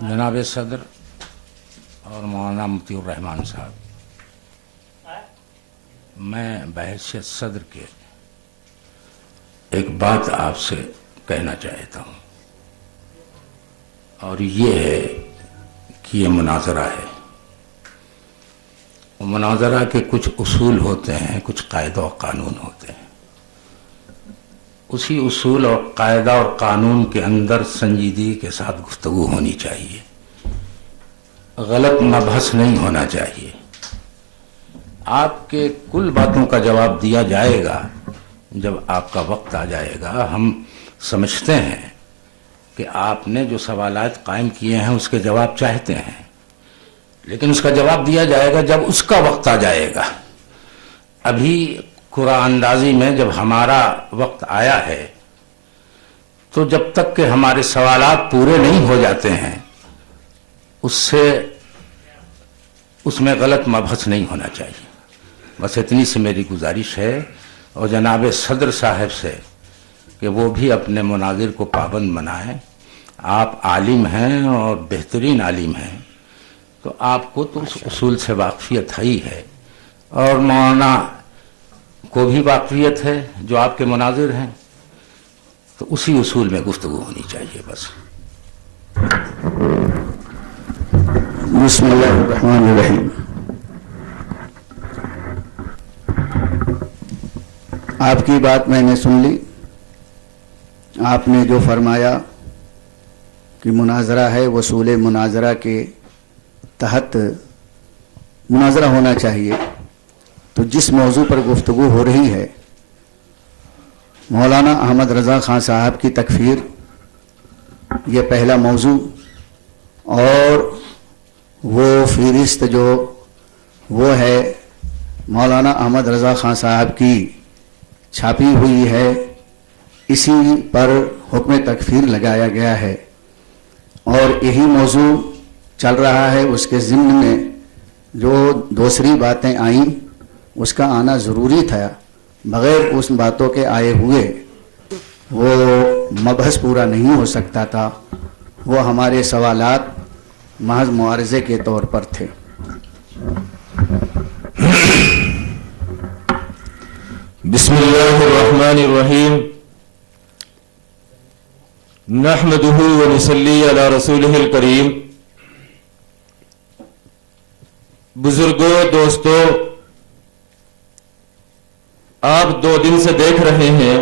جناب صدر اور مولانا مطیع الرحمان صاحب، میں بحیثیت صدر کے ایک بات آپ سے کہنا چاہتا ہوں، اور یہ ہے کہ یہ مناظرہ ہے۔ مناظرہ کے کچھ اصول ہوتے ہیں، کچھ قاعدہ و قانون ہوتے ہیں۔ اسی اصول اور قاعدہ اور قانون کے اندر سنجیدگی کے ساتھ گفتگو ہونی چاہیے، غلط مبحث نہیں ہونا چاہیے۔ آپ کے کل باتوں کا جواب دیا جائے گا جب آپ کا وقت آ جائے گا۔ ہم سمجھتے ہیں کہ آپ نے جو سوالات قائم کیے ہیں اس کے جواب چاہتے ہیں، لیکن اس کا جواب دیا جائے گا جب اس کا وقت آ جائے گا۔ ابھی قرآن اندازی میں جب ہمارا وقت آیا ہے تو جب تک کہ ہمارے سوالات پورے نہیں ہو جاتے ہیں اس میں غلط مبحث نہیں ہونا چاہیے۔ بس اتنی سی میری گزارش ہے، اور جناب صدر صاحب سے کہ وہ بھی اپنے مناظر کو پابند بنائیں۔ آپ عالم ہیں اور بہترین عالم ہیں، تو آپ کو تو اس اصول سے واقفیت ہی ہے، اور مولانا کو بھی واقفیت ہے جو آپ کے مناظر ہیں، تو اسی اصول میں گفتگو ہونی چاہیے بس۔ بسم اللہ الرحمن الرحیم۔ آپ کی بات میں نے سن لی۔ آپ نے جو فرمایا کہ مناظرہ ہے، اصول مناظرہ کے تحت مناظرہ ہونا چاہیے، تو جس موضوع پر گفتگو ہو رہی ہے، مولانا احمد رضا خان صاحب کی تکفیر، یہ پہلا موضوع، اور وہ فہرست جو وہ ہے مولانا احمد رضا خان صاحب کی چھاپی ہوئی ہے، اسی پر حکم تکفیر لگایا گیا ہے، اور یہی موضوع چل رہا ہے۔ اس کے ضمن میں جو دوسری باتیں آئیں اس کا آنا ضروری تھا، بغیر اس باتوں کے آئے ہوئے وہ مبحث پورا نہیں ہو سکتا تھا۔ وہ ہمارے سوالات محض معارضے کے طور پر تھے۔ بسم اللہ الرحمن الرحیم، نحمدہ ونصلی علی رسولہ الکریم۔ بزرگوں، دوستوں، آپ 2 دن سے دیکھ رہے ہیں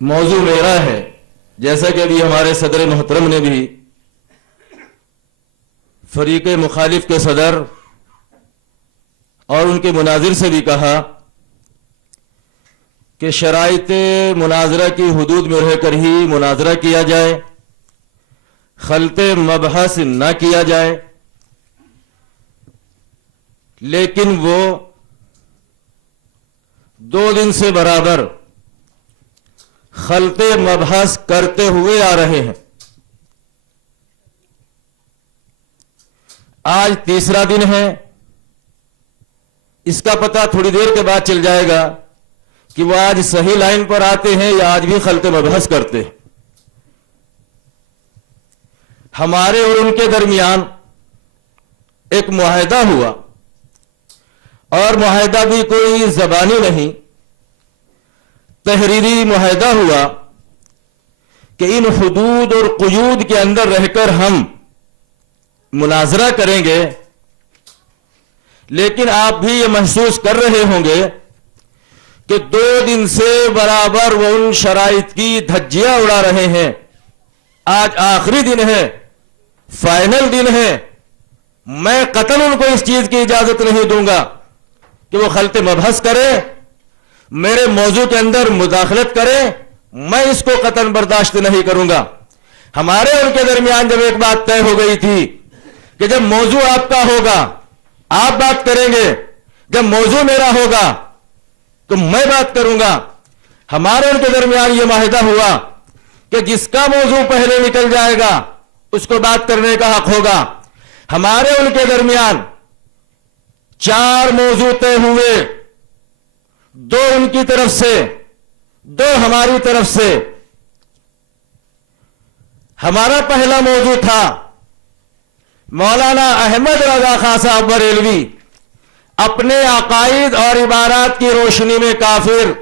موضوع میرا ہے، جیسا کہ ابھی ہمارے صدر محترم نے بھی فریق مخالف کے صدر اور ان کے مناظر سے بھی کہا کہ شرائط مناظرہ کی حدود میں رہ کر ہی مناظرہ کیا جائے، خلط مبحث نہ کیا جائے۔ لیکن وہ 2 دن سے برابر خلط مبحث کرتے ہوئے آ رہے ہیں۔ آج 3را دن ہے، اس کا پتہ تھوڑی دیر کے بعد چل جائے گا کہ وہ آج صحیح لائن پر آتے ہیں یا آج بھی خلط مبحث کرتے ہیں۔ ہمارے اور ان کے درمیان ایک معاہدہ ہوا، اور معاہدہ بھی کوئی زبانی نہیں، تحریری معاہدہ ہوا کہ ان حدود اور قیود کے اندر رہ کر ہم مناظرہ کریں گے۔ لیکن آپ بھی یہ محسوس کر رہے ہوں گے کہ 2 دن سے برابر وہ ان شرائط کی دھجیاں اڑا رہے ہیں۔ آج آخری دن ہے، فائنل دن ہے۔ میں قطعاً ان کو اس چیز کی اجازت نہیں دوں گا کہ وہ خلط مبحث کرے، میرے موضوع کے اندر مداخلت کرے۔ میں اس کو قطعاً برداشت نہیں کروں گا۔ ہمارے ان کے درمیان جب ایک بات طے ہو گئی تھی کہ جب موضوع آپ کا ہوگا آپ بات کریں گے، جب موضوع میرا ہوگا تو میں بات کروں گا۔ ہمارے ان کے درمیان یہ معاہدہ ہوا کہ جس کا موضوع پہلے نکل جائے گا اس کو بات کرنے کا حق ہوگا۔ ہمارے ان کے درمیان 4 موضوع طے ہوئے، دو ان کی طرف سے، دو ہماری طرف سے۔ ہمارا پہلا موضوع تھا مولانا احمد رضا خان صاحب بریلوی اپنے عقائد اور عبارات کی روشنی میں کافر۔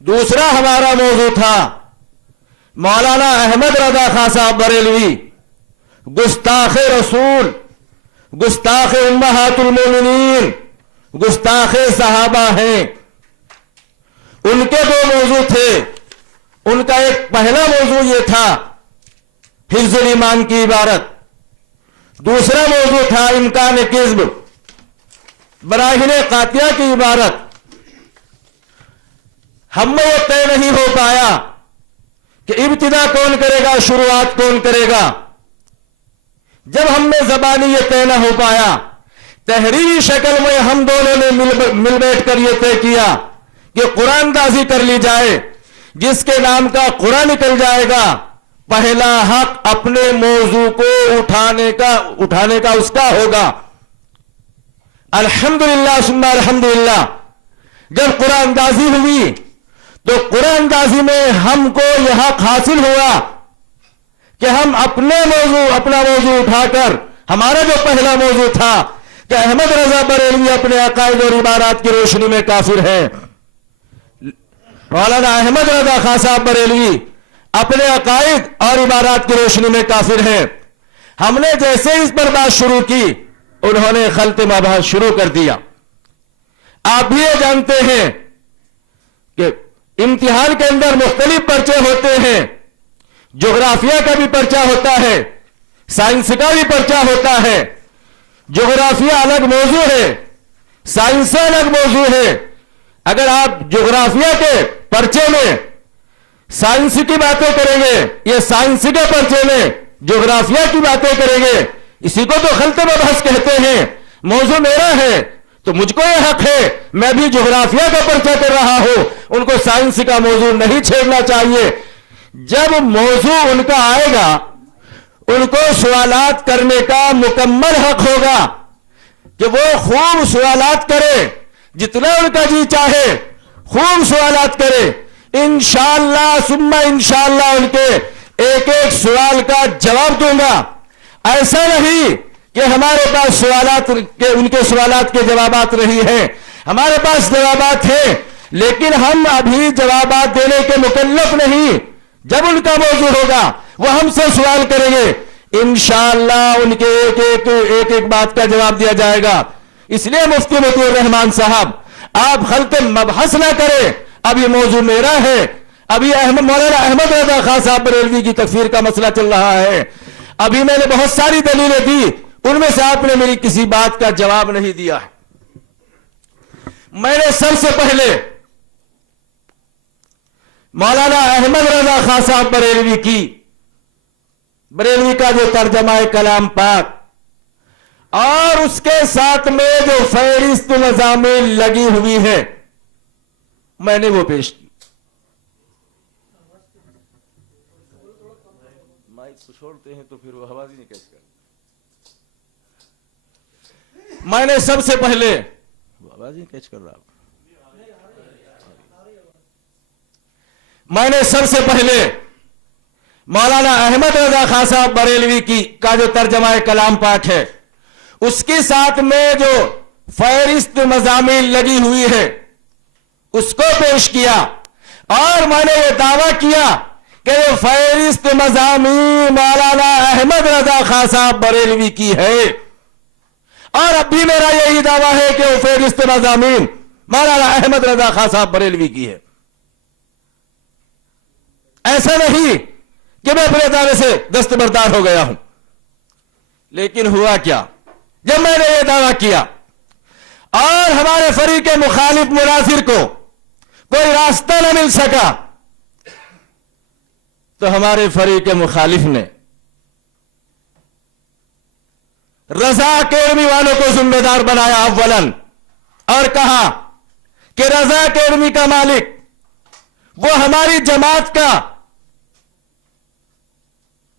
دوسرا ہمارا موضوع تھا مولانا احمد رضا خان صاحب بریلوی گستاخ رسول، گستاخ امہات المومنین، گستاخ صحابہ ہیں۔ ان کے دو موضوع تھے۔ ان کا ایک پہلا موضوع یہ تھا حفظ الایمان کی عبارت، دوسرا موضوع تھا امکان کذب، براہین قاطعہ کی عبارت۔ ہم میں یہ طے نہیں ہو پایا کہ ابتدا کون کرے گا، شروعات کون کرے گا۔ جب ہم میں زبانی یہ طے نہ ہو پایا، تحریری شکل میں ہم دونوں نے مل بیٹھ کر یہ طے کیا کہ قرآن دازی کر لی جائے۔ جس کے نام کا قرآن نکل جائے گا، پہلا حق اپنے موضوع کو اٹھانے کا اس کا ہوگا۔ الحمدللہ ثم الحمدللہ، جب قرآن دازی ہوئی تو قرآن دازی میں ہم کو یہ حق حاصل ہوا کہ ہم اپنا موضوع اٹھا کر، ہمارا جو پہلا موضوع تھا کہ احمد رضا بریلوی اپنے عقائد اور عبارات کی روشنی میں کافر ہے، مولانا احمد رضا خان صاحب بریلوی اپنے عقائد اور عبارات کی روشنی میں کافر ہیں۔ ہم نے جیسے اس پر بات شروع کی، انہوں نے خلط مباحث شروع کر دیا۔ آپ بھی یہ جانتے ہیں کہ امتحان کے اندر مختلف پرچے ہوتے ہیں، جغرافیہ کا بھی پرچہ ہوتا ہے، سائنس کا بھی پرچہ ہوتا ہے۔ جغرافیہ الگ موضوع ہے، سائنس الگ موضوع ہے۔ اگر آپ جغرافیہ کے پرچے میں سائنس کی باتیں کریں گے، یہ سائنس کے پرچے میں جغرافیہ کی باتیں کریں گے، اسی کو تو خلط مبحث کہتے ہیں۔ موضوع میرا ہے تو مجھ کو یہ حق ہے، میں بھی جغرافیہ کا پرچہ کر رہا ہوں، ان کو سائنس کا موضوع نہیں چھیڑنا چاہیے۔ جب موضوع ان کا آئے گا، ان کو سوالات کرنے کا مکمل حق ہوگا کہ وہ خوب سوالات کرے، جتنا ان کا جی چاہے خوب سوالات کرے۔ انشاءاللہ ثم انشاءاللہ ان کے ایک ایک سوال کا جواب دوں گا۔ ایسا نہیں کہ ہمارے پاس ان کے سوالات کے جوابات نہیں ہیں، ہمارے پاس جوابات ہیں، لیکن ہم ابھی جوابات دینے کے مکلف نہیں۔ جب ان کا موضوع ہوگا وہ ہم سے سوال کریں گے، انشاءاللہ ان کے ایک ایک بات کا جواب دیا جائے گا۔ اس لیے مفتی مطیع الرحمان صاحب، آپ خلط مبحث نہ کریں، اب یہ موضوع میرا ہے۔ ابھی مولانا احمد رضا خان صاحب بریلوی کی تکفیر کا مسئلہ چل رہا ہے، ابھی میں نے بہت ساری دلیلیں دی، ان میں سے آپ نے میری کسی بات کا جواب نہیں دیا ہے۔ میں نے سب سے پہلے مولانا احمد رضا خان صاحب بریلوی کا جو ترجمہ ہے کلام پاک اور اس کے ساتھ میں جو فہرست مضامین لگی ہوئی ہے، میں نے وہ پیش کی۔ مائک کو چھوڑتے ہیں تو پھر وہ آواز ہی نہیں کیسے کرتے۔ میں نے سب سے پہلے آواز ہی کیچ کر رہا، میں نے سب سے پہلے مولانا احمد رضا خان صاحب بریلوی کا جو ترجمہ کلام پاک ہے، اس کے ساتھ میں جو فہرست مضامین لگی ہوئی ہے اس کو پیش کیا، اور میں نے یہ دعویٰ کیا کہ یہ فہرست مضامین مولانا احمد رضا خان صاحب بریلوی کی ہے، اور اب بھی میرا یہی دعویٰ ہے کہ وہ فہرست مضامین مولانا احمد رضا خان صاحب بریلوی کی ہے۔ ایسا نہیں کہ میں اپنے دعوے سے دستبردار ہو گیا ہوں، لیکن ہوا کیا، جب میں نے یہ دعویٰ کیا اور ہمارے فریق مخالف مناظر کو کوئی راستہ نہ مل سکا، تو ہمارے فریق مخالف نے رضا اکیڈمی والوں کو ذمہ دار بنایا اولاً، اور کہا کہ رضا اکیڈمی کا مالک وہ ہماری جماعت کا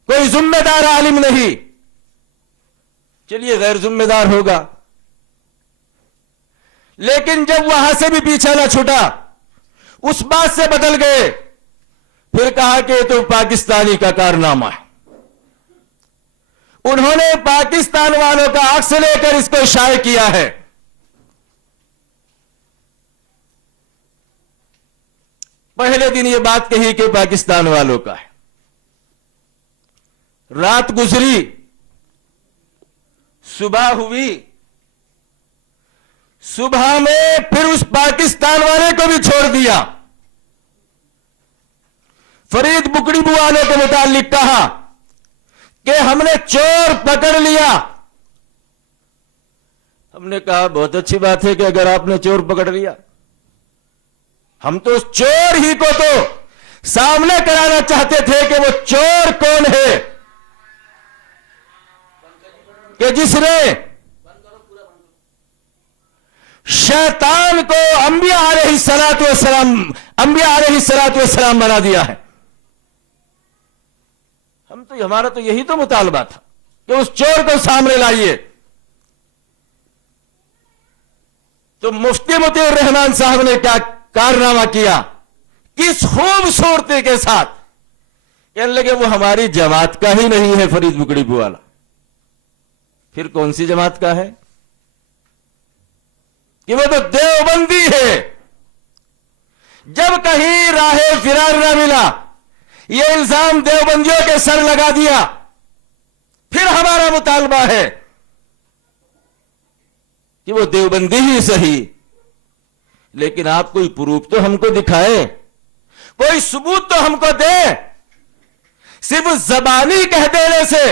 کوئی ذمہ دار عالم نہیں، چلیے غیر ذمہ دار ہوگا، لیکن جب وہاں سے بھی پیچھا نہ چھوٹا، اس بات سے بدل گئے، پھر کہا کہ یہ تو پاکستانی کا کارنامہ ہے۔ انہوں نے پاکستان والوں کا عکس لے کر اس کو شائع کیا ہے۔ پہلے دن یہ بات کہی کہ پاکستان والوں کا ہے، رات گزری، صبح ہوئی، صبح میں پھر اس پاکستان والے کو بھی چھوڑ دیا۔ فرید بکڑی بو والے کے متعلق کہا کہ ہم نے چور پکڑ لیا۔ ہم نے کہا بہت اچھی بات ہے کہ اگر آپ نے چور پکڑ لیا، ہم تو اس چور ہی کو تو سامنے کرانا چاہتے تھے کہ وہ چور کون ہے کہ جس نے شیطان کو انبیاء علیہ الصلوۃ والسلام بنا دیا ہے۔ ہمارا تو یہی تو مطالبہ تھا کہ اس چور کو سامنے لائیے۔ تو مفتی مطیع الرحمان صاحب نے کیا کارنامہ کیا، کس خوبصورتی کے ساتھ کہنے لگے وہ ہماری جماعت کا ہی نہیں ہے فرید بکڑی بو والا، پھر کون سی جماعت کا ہے؟ کہ وہ تو دیوبندی ہے۔ جب کہیں راہ فرار نہ ملا، یہ الزام دیوبندیوں کے سر لگا دیا۔ پھر ہمارا مطالبہ ہے کہ وہ دیوبندی ہی صحیح، لیکن آپ کوئی پروف تو ہم کو دکھائے، کوئی ثبوت تو ہم کو دے۔ صرف زبانی کہہ دینے سے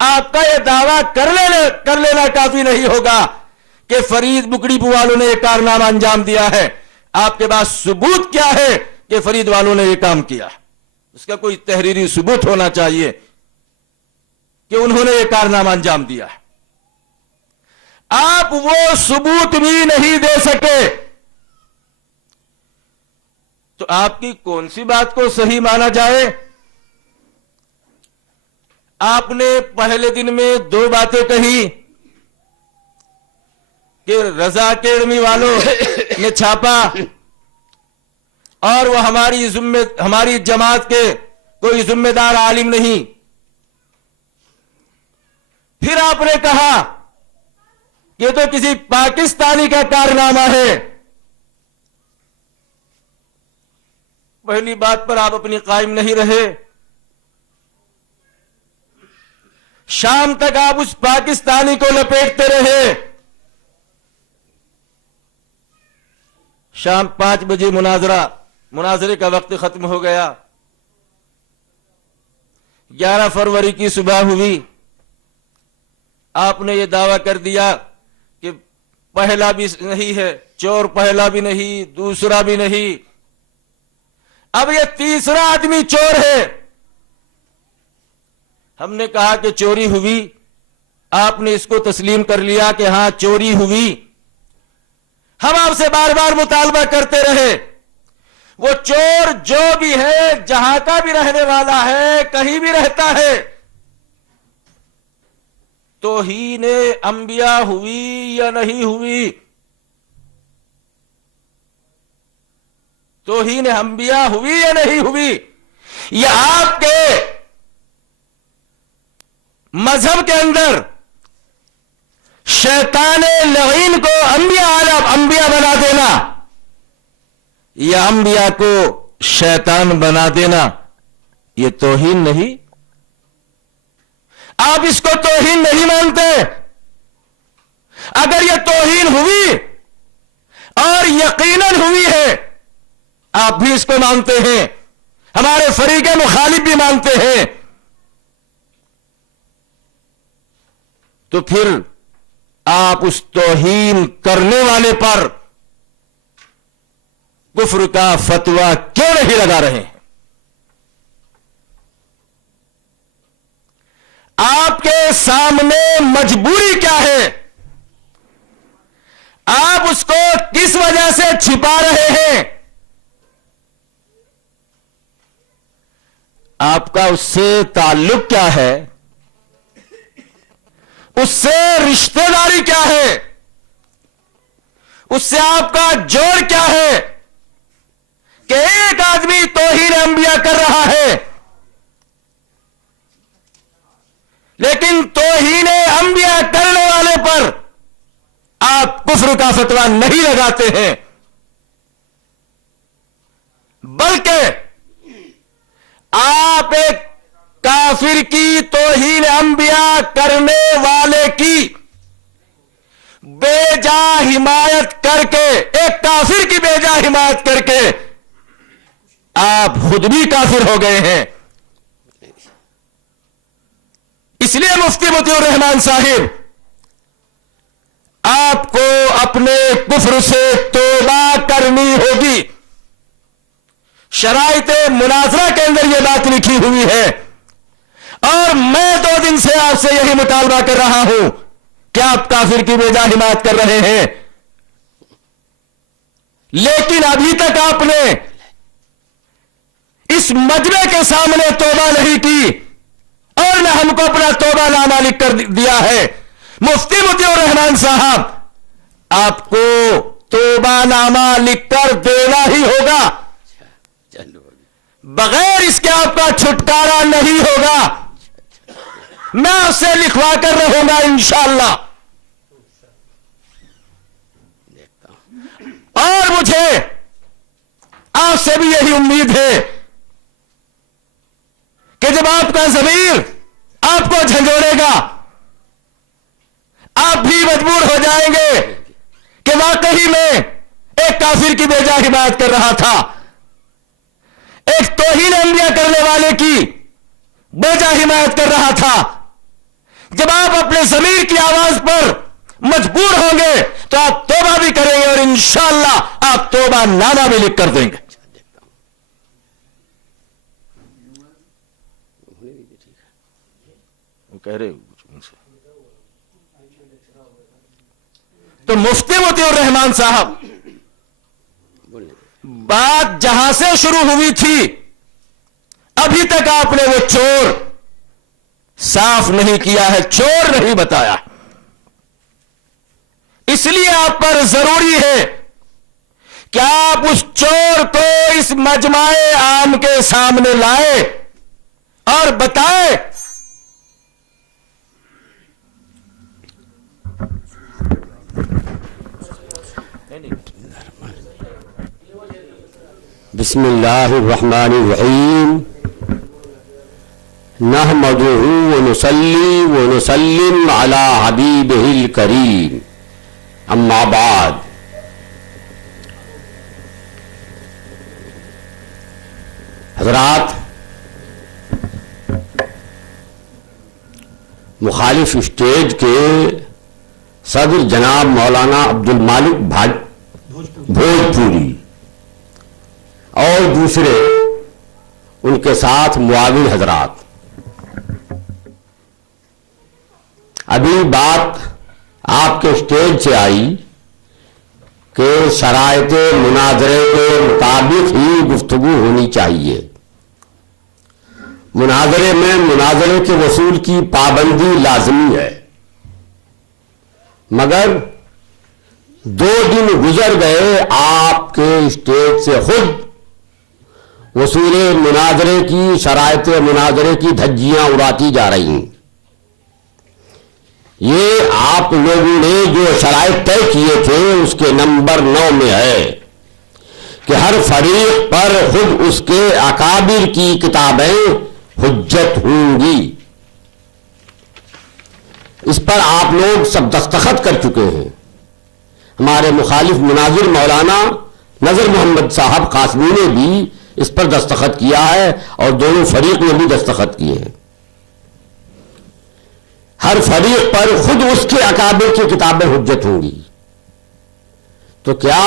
آپ کا یہ دعویٰ کر لینا کافی نہیں ہوگا کہ فرید بکڑی بو والوں نے یہ کارنامہ انجام دیا ہے۔ آپ کے پاس ثبوت کیا ہے کہ فرید والوں نے یہ کام کیا؟ اس کا کوئی تحریری ثبوت ہونا چاہیے کہ انہوں نے یہ کارنامہ انجام دیا ہے۔ آپ وہ ثبوت بھی نہیں دے سکے تو آپ کی کون سی بات کو صحیح مانا جائے؟ آپ نے پہلے دن میں 2 باتیں کہی کہ رضا اکیڈمی والوں نے چھاپا اور وہ ہماری جماعت کے کوئی ذمہ دار عالم نہیں۔ پھر آپ نے کہا کہ یہ تو کسی پاکستانی کا کارنامہ ہے۔ پہلی بات پر آپ اپنی قائم نہیں رہے، شام تک آپ اس پاکستانی کو لپیٹتے رہے۔ شام 5 بجے مناظرے کا وقت ختم ہو گیا۔ 11 فروری کی صبح ہوئی، آپ نے یہ دعویٰ کر دیا کہ پہلا بھی نہیں ہے چور، پہلا بھی نہیں، دوسرا بھی نہیں، اب یہ تیسرا آدمی چور ہے۔ ہم نے کہا کہ چوری ہوئی، آپ نے اس کو تسلیم کر لیا کہ ہاں چوری ہوئی۔ ہم آپ سے بار بار مطالبہ کرتے رہے، وہ چور جو بھی ہے، جہاں کا بھی رہنے والا ہے، کہیں بھی رہتا ہے، توہین انبیاء ہوئی یا نہیں ہوئی، توہین انبیاء ہوئی یا نہیں ہوئی، یہ آپ کے مذہب کے اندر شیطان لعین کو انبیاء بنا دینا یا انبیاء کو شیطان بنا دینا، یہ توہین نہیں؟ آپ اس کو توہین نہیں مانتے؟ اگر یہ توہین ہوئی اور یقیناً ہوئی ہے، آپ بھی اس کو مانتے ہیں، ہمارے فریق مخالف بھی مانتے ہیں، تو پھر آپ اس توہین کرنے والے پر کفر کا فتویٰ کیوں نہیں لگا رہے ہیں؟ آپ کے سامنے مجبوری کیا ہے؟ آپ اس کو کس وجہ سے چھپا رہے ہیں؟ آپ کا اس سے تعلق کیا ہے؟ اس سے رشتہ داری کیا ہے؟ اس سے آپ کا جوڑ کیا ہے کہ ایک آدمی توہین انبیاء کر رہا ہے، لیکن توہین انبیاء کرنے والے پر آپ کفر کا فتویٰ نہیں لگاتے ہیں، بلکہ آپ ایک کافر کی توہین انبیاء کرنے والے کی بے جا حمایت کر کے، ایک کافر کی بے جا حمایت کر کے آپ خود بھی کافر ہو گئے ہیں۔ اس لیے مفتی مطیع الرحمان صاحب آپ کو اپنے کفر سے توبہ کرنی ہوگی۔ شرائط مناظرہ کے اندر یہ بات لکھی ہوئی ہے، اور میں 2 دن سے آپ سے یہی مطالبہ کر رہا ہوں کہ آپ کافر کی بے جا حمایت کر رہے ہیں، لیکن ابھی تک آپ نے اس مجمع کے سامنے توبہ نہیں کی، اور نہ ہم کو اپنا توبہ نامہ لکھ کر دیا ہے۔ مفتی مطیع الرحمان صاحب آپ کو توبہ نامہ لکھ کر دینا ہی ہوگا، بغیر اس کے آپ کا چھٹکارا نہیں ہوگا۔ میں اس سے لکھوا کر رہوں گا انشاءاللہ، اور مجھے آپ سے بھی یہی امید ہے کہ جب آپ کا ضمیر آپ کو جھنجھوڑے گا، آپ بھی مجبور ہو جائیں گے کہ واقعی میں ایک کافر کی بے جا حمایت کر رہا تھا، ایک توہین انبیاء کرنے والے کی بے جا حمایت کر رہا تھا۔ جب آپ اپنے ضمیر کی آواز پر مجبور ہوں گے تو آپ توبہ بھی کریں گے، اور انشاءاللہ آپ توبہ نامہ بھی لکھ کر دیں گے۔ وہ کہہ رہے تو مفتی مطیع الرحمان صاحب بات جہاں سے شروع ہوئی تھی ابھی تک آپ نے وہ چور صاف نہیں کیا ہے، چور نہیں بتایا۔ اس لیے آپ پر ضروری ہے کہ آپ اس چور کو اس مجمع عام کے سامنے لائے اور بتائے بسم اللہ الرحمن الرحیم نحمده ونصلی ونسلم علی حبیبہ الکریم، اما بعد۔ حضرات، مخالف اسٹیج کے صدر جناب مولانا عبد المالک بھوجپوری اور دوسرے ان کے ساتھ معاون حضرات، ابھی بات آپ کے اسٹیج سے آئی کہ شرائط مناظرے کے مطابق ہی گفتگو ہونی چاہیے، مناظرے میں مناظرے کے وصول کی پابندی لازمی ہے، مگر 2 دن گزر گئے، آپ کے اسٹیج سے خود وصول مناظرے کی، شرائط مناظرے کی دھجیاں اڑاتی جا رہی ہیں۔ یہ آپ لوگوں نے جو شرائط طے کیے تھے اس کے نمبر 9 میں ہے کہ ہر فریق پر خود اس کے اکابر کی کتابیں حجت ہوں گی۔ اس پر آپ لوگ سب دستخط کر چکے ہیں۔ ہمارے مخالف مناظر مولانا نذر محمد صاحب قاسمی نے بھی اس پر دستخط کیا ہے، اور دونوں فریق نے بھی دستخط کیے ہیں۔ ہر فریق پر خود اس کے اکابر کی کتابیں حجت ہوں گی۔ تو کیا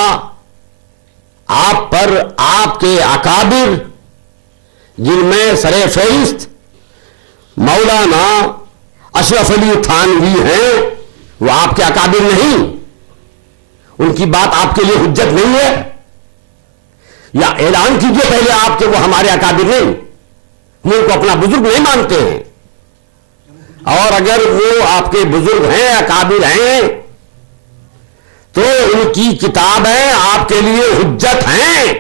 آپ پر آپ کے اکابر، جن میں سر فہرست مولانا اشرف علی تھانوی ہیں، وہ آپ کے اکابر نہیں؟ ان کی بات آپ کے لیے حجت نہیں ہے؟ یا اعلان کیجئے پہلے آپ کہ وہ ہمارے اکابر نہیں، ہم ان کو اپنا بزرگ نہیں مانتے ہیں، اور اگر وہ آپ کے بزرگ ہیں، اکابر ہیں، تو ان کی کتابیں آپ کے لیے حجت ہیں،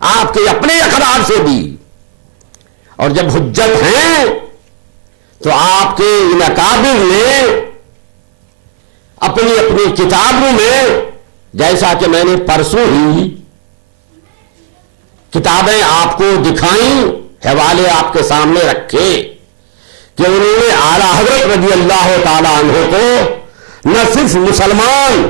آپ کے اپنے اقرار سے بھی. اور جب حجت ہیں تو آپ کے ان اکابر نے اپنی اپنی کتابوں میں، جیسا کہ میں نے پرسوں ہی کتابیں آپ کو دکھائیں، حوالے آپ کے سامنے رکھے، کہ انہوں نے اعلیٰ حضرت رضی اللہ تعالی عنہ کو نہ صرف مسلمان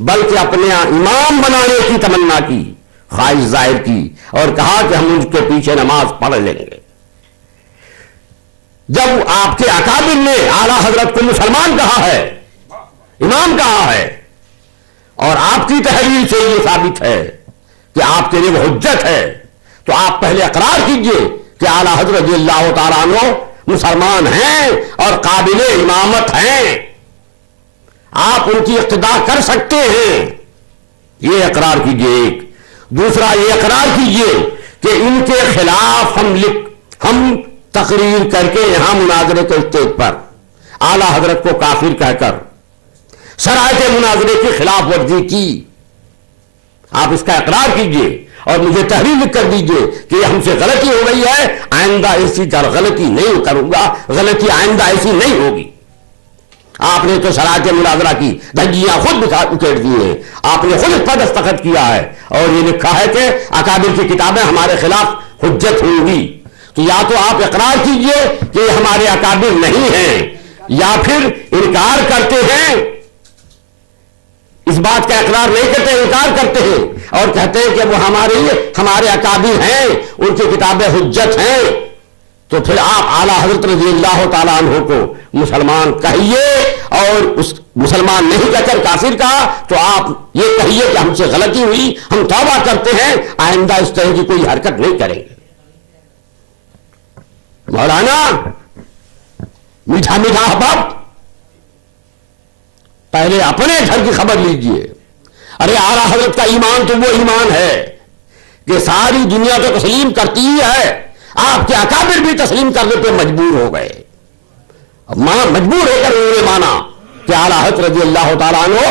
بلکہ اپنے امام بنانے کی تمنا کی، خواہش ظاہر کی، اور کہا کہ ہم ان کے پیچھے نماز پڑھ لیں گے. جب آپ کے اکابر نے اعلیٰ حضرت کو مسلمان کہا ہے، امام کہا ہے، اور آپ کی تحریر سے یہ ثابت ہے کہ آپ کے لیے وہ حجت ہے، تو آپ پہلے اقرار کیجئے کہ اعلیٰ حضرت رضی اللہ تعالیٰ عنہ مسلمان ہیں اور قابل امامت ہیں، آپ ان کی اقتداء کر سکتے ہیں. یہ اقرار کیجئے. ایک دوسرا یہ اقرار کیجئے کہ ان کے خلاف ہم تقریر کر کے یہاں مناظرے کے اسٹیج پر اعلیٰ حضرت کو کافر کہہ کر شرائط مناظرے کی خلاف ورزی کی. آپ اس کا اقرار کیجئے اور مجھے تحریر لکھ کر دیجئے کہ یہ ہم سے غلطی ہو گئی ہے، آئندہ ایسی غلطی نہیں کروں گا، غلطی آئندہ ایسی نہیں ہوگی. آپ نے تو شرائط مناظرہ کی دھجیاں خود اکیڑ دی ہیں، آپ نے خود اس پر دستخط کیا ہے اور یہ لکھا ہے کہ اکابر کی کتابیں ہمارے خلاف حجت ہوں گی. تو یا تو آپ اقرار کیجئے کہ یہ ہمارے اکابر نہیں ہیں، یا پھر انکار کرتے ہیں، اس بات کا اقرار نہیں کرتے، انکار کرتے ہیں اور کہتے ہیں کہ وہ ہمارے اکابر ہیں، ان کی کتابیں حجت ہیں. تو پھر آپ اعلیٰ حضرت رضی اللہ تعالیٰ عنہ کو مسلمان کہیے، اور اس مسلمان نہیں کہہ کر کافر کہا تو آپ یہ کہیے کہ ہم سے غلطی ہوئی، ہم توبہ کرتے ہیں، آئندہ اس طرح کی کوئی حرکت نہیں کریں گے. مولانا میٹھا میٹھا احباب، پہلے اپنے گھر کی خبر لیجئے. ارے اعلیٰ حضرت کا ایمان تو وہ ایمان ہے کہ ساری دنیا تو تسلیم کرتی ہی ہے، آپ کے اکابر بھی تسلیم کرنے پہ مجبور ہو گئے، مجبور ہو کر انہوں نے مانا کہ اعلیٰ حضرت رضی اللہ تعالیٰ عنہ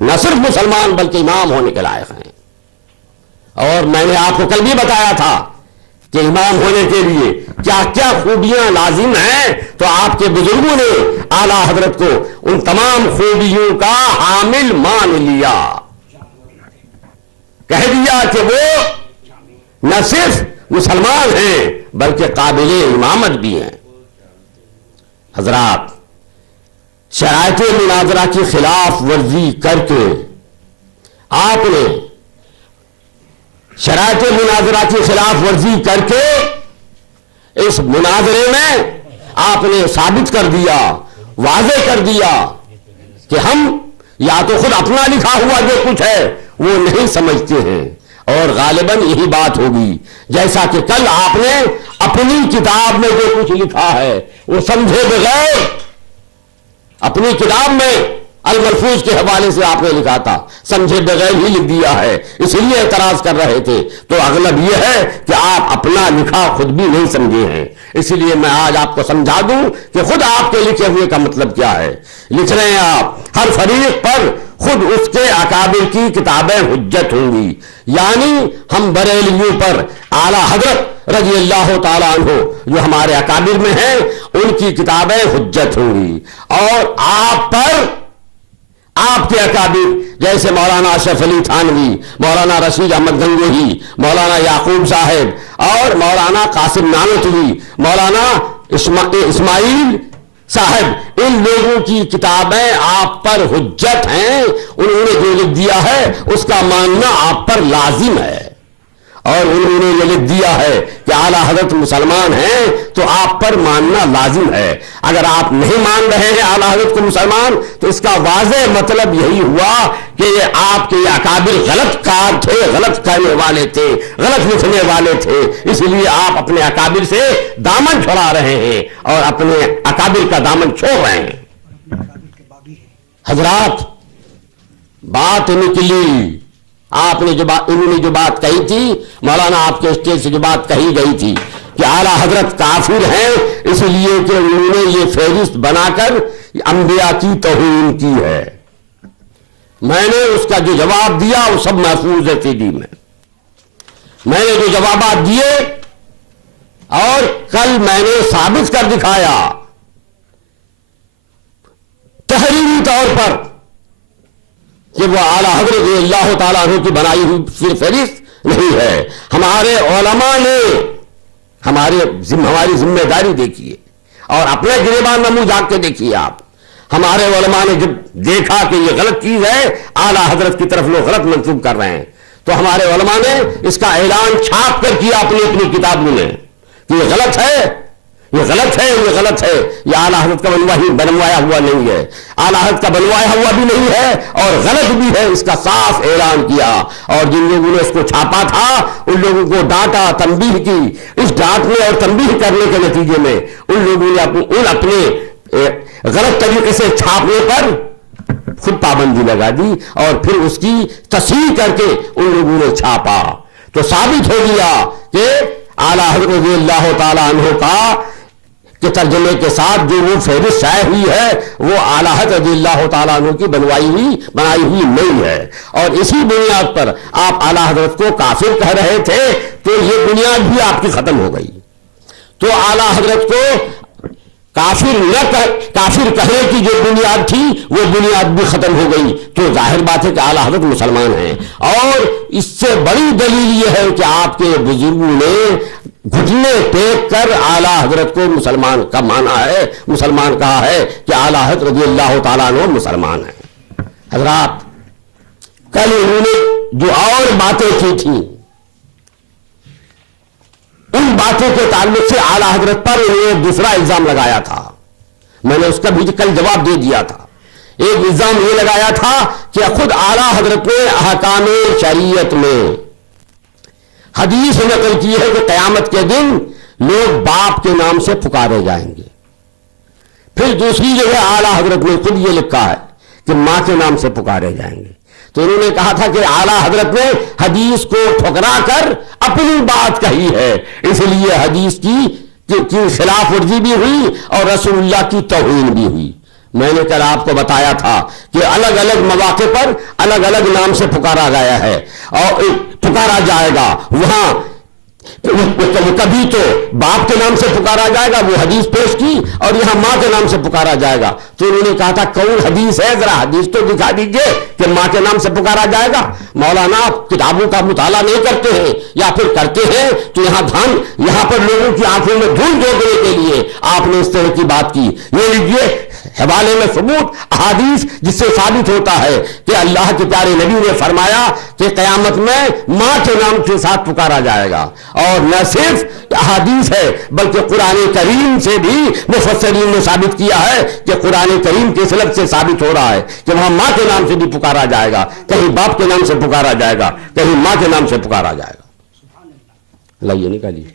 نہ صرف مسلمان بلکہ امام ہونے کے لائق ہیں. اور میں نے آپ کو کل بھی بتایا تھا کہ امام ہونے کے لیے کیا کیا خوبیاں لازم ہیں، تو آپ کے بزرگوں نے اعلیٰ حضرت کو ان تمام خوبیوں کا حامل مان لیا، کہہ دیا کہ وہ نہ صرف مسلمان ہیں بلکہ قابل امامت بھی ہیں. حضرات، شرائط مناظرہ کی خلاف ورزی کر کے آپ نے شرائط مناظرہ کی خلاف ورزی کر کے اس مناظرے میں آپ نے ثابت کر دیا، واضح کر دیا کہ ہم یا تو خود اپنا لکھا ہوا جو کچھ ہے وہ نہیں سمجھتے ہیں، اور غالباً یہی بات ہوگی جیسا کہ کل آپ نے اپنی کتاب میں جو کچھ لکھا ہے وہ سمجھے بغیر اپنی کتاب میں الملفوظ کے حوالے سے آپ نے لکھا تھا، سمجھے بغیر ہی لکھ دیا ہے، اس لیے اعتراض کر رہے تھے. تو اغلب یہ ہے کہ آپ اپنا لکھا خود بھی نہیں سمجھے ہیں، اسی لیے میں آج آپ کو سمجھا دوں کہ خود آپ کے لکھے ہوئے کا مطلب کیا ہے. لکھ رہے ہیں آپ ہر فریق پر خود اس کے اکابر کی کتابیں حجت ہوں گی، یعنی ہم بریلویوں پر اعلیٰ حضرت رضی اللہ تعالیٰ عنہ جو ہمارے اکابر میں ہیں ان کی کتابیں حجت ہوں گی، اور آپ پر آپ کے اکابر جیسے مولانا اشرف علی تھانوی، مولانا رشید احمد گنگوہی، مولانا یعقوب صاحب اور مولانا قاسم نانوتوی، مولانا اسماعیل صاحب، ان لوگوں کی کتابیں آپ پر حجت ہیں. انہوں نے جو لکھ دیا ہے اس کا ماننا آپ پر لازم ہے، اور انہوں نے یہ لکھ دیا ہے کہ اعلیٰ حضرت مسلمان ہیں تو آپ پر ماننا لازم ہے. اگر آپ نہیں مان رہے ہیں اعلیٰ حضرت کو مسلمان تو اس کا واضح مطلب یہی ہوا کہ یہ آپ کے اکابر غلط کار تھے، غلط کہنے والے تھے، غلط لکھنے والے تھے، اس لیے آپ اپنے اکابر سے دامن چھڑا رہے ہیں اور اپنے اکابر کا دامن چھوڑ رہے ہیں. حضرات، بات نکلی، آپ نے انہوں نے جو بات کہی تھی، مولانا آپ کے اسٹیج سے جو بات کہی گئی تھی کہ اعلیٰ حضرت کافر ہیں اس لیے کہ انہوں نے یہ فہرست بنا کر انبیاء کی توہین کی ہے. میں نے اس کا جو جواب دیا وہ سب محفوظ ہے CD میں نے جو جوابات دیے اور کل میں نے ثابت کر دکھایا تحریری طور پر کہ وہ اعلیٰ حضرت رضی اللہ تعالیٰ عنہ کی بنائی ہوئی فہرست نہیں ہے. ہمارے علماء نے ہماری ذمہ داری دیکھیے اور اپنے گریبان میں منہ جھانک کے دیکھیے آپ. ہمارے علماء نے جب دیکھا کہ یہ غلط چیز ہے, اعلیٰ حضرت کی طرف لوگ غلط منسوب کر رہے ہیں, تو ہمارے علماء نے اس کا اعلان چھاپ کر کیا اپنی کتابوں میں کہ یہ غلط ہے, یہ غلط ہے, یہ غلط ہے. یہ اعلیٰ حضرت کا بنوایا ہوا نہیں ہے, اعلیٰ حضرت کا بنوایا ہوا بھی نہیں ہے اور غلط بھی ہے, اس کا صاف اعلان کیا. اور جن لوگوں نے اس کو چھاپا تھا ان لوگوں کو ڈانٹا, تنبیہ کی. اس ڈانٹنے اور تنبیہ کرنے کے نتیجے میں ان لوگوں نے اپنے غلط طریقے سے چھاپنے پر خود پابندی لگا دی اور پھر اس کی تصحیح کر کے ان لوگوں نے چھاپا. تو ثابت ہو گیا کہ اعلیٰ حضرت رضی اللہ تعالیٰ عنہ کا کے ترجمے کے ساتھ جو وہ فہرست شائع ہوئی ہے وہ اعلیٰ حضرت رضی اللہ تعالیٰ عنہ کی بنائی ہوئی نہیں ہے. اور اسی بنیاد پر آپ اعلیٰ حضرت کو کافر کہہ رہے تھے تو یہ بنیاد بھی آپ کی ختم ہو گئی. تو اعلیٰ حضرت کو کافر کہنے کی جو بنیاد تھی وہ بنیاد بھی ختم ہو گئی. تو ظاہر بات ہے کہ اعلیٰ حضرت مسلمان ہیں. اور اس سے بڑی دلیل یہ ہے کہ آپ کے بزرگوں نے گھٹنے ٹیک کر اعلیٰ حضرت کو مسلمان کا مانا ہے, مسلمان کہا ہے کہ اعلیٰ حضرت رضی اللہ تعالیٰ عنہ مسلمان ہیں. حضرات کل انہوں نے جو اور باتیں کی تھیں ان باتوں کے تعلق سے اعلیٰ حضرت پر انہوں نے دوسرا الزام لگایا تھا. میں نے اس کا بھی کل جواب دے دیا تھا. ایک الزام یہ لگایا تھا کہ خود اعلیٰ حضرت نے احکام شریعت میں حدیث نقل کی ہے کہ قیامت کے دن لوگ باپ کے نام سے پکارے جائیں گے. پھر دوسری جگہ اعلیٰ حضرت نے خود یہ لکھا ہے کہ ماں کے نام سے پکارے جائیں گے. تو انہوں نے کہا تھا کہ اعلیٰ حضرت نے حدیث کو ٹھکرا کر اپنی بات کہی ہے, اس لیے حدیث کی خلاف ورزی بھی ہوئی اور رسول اللہ کی توہین بھی ہوئی. میں نے کل آپ کو بتایا تھا کہ الگ الگ مواقع پر الگ الگ نام سے پکارا گیا ہے اور پکارا جائے گا. وہاں کبھی تو باپ کے نام سے پکارا جائے گا, وہ حدیث پیش کی, اور یہاں ماں کے نام سے پکارا جائے گا. تو انہوں نے کہا تھا کون حدیث ہے, ذرا حدیث تو دکھا دیجئے کہ ماں کے نام سے پکارا جائے گا. مولانا آپ کتابوں کا مطالعہ نہیں کرتے ہیں یا پھر کرتے ہیں تو یہاں پر لوگوں کی آنکھوں میں دھول جھونکنے کے لیے آپ نے اس طرح کی بات کی. یہ لیجیے حوالے میں ثبوت احادیث جس سے ثابت ہوتا ہے کہ اللہ کے پیارے نبی نے فرمایا کہ قیامت میں ماں کے نام کے ساتھ پکارا جائے گا. اور نہ صرف احادیث ہے بلکہ قرآن کریم سے بھی مفسرین نے ثابت کیا ہے کہ قرآن کریم کے سلب سے ثابت ہو رہا ہے کہ وہاں ماں کے نام سے بھی پکارا جائے گا, کہیں باپ کے نام سے پکارا جائے گا, کہیں ماں کے نام سے پکارا جائے گا. لائیے نکالیے.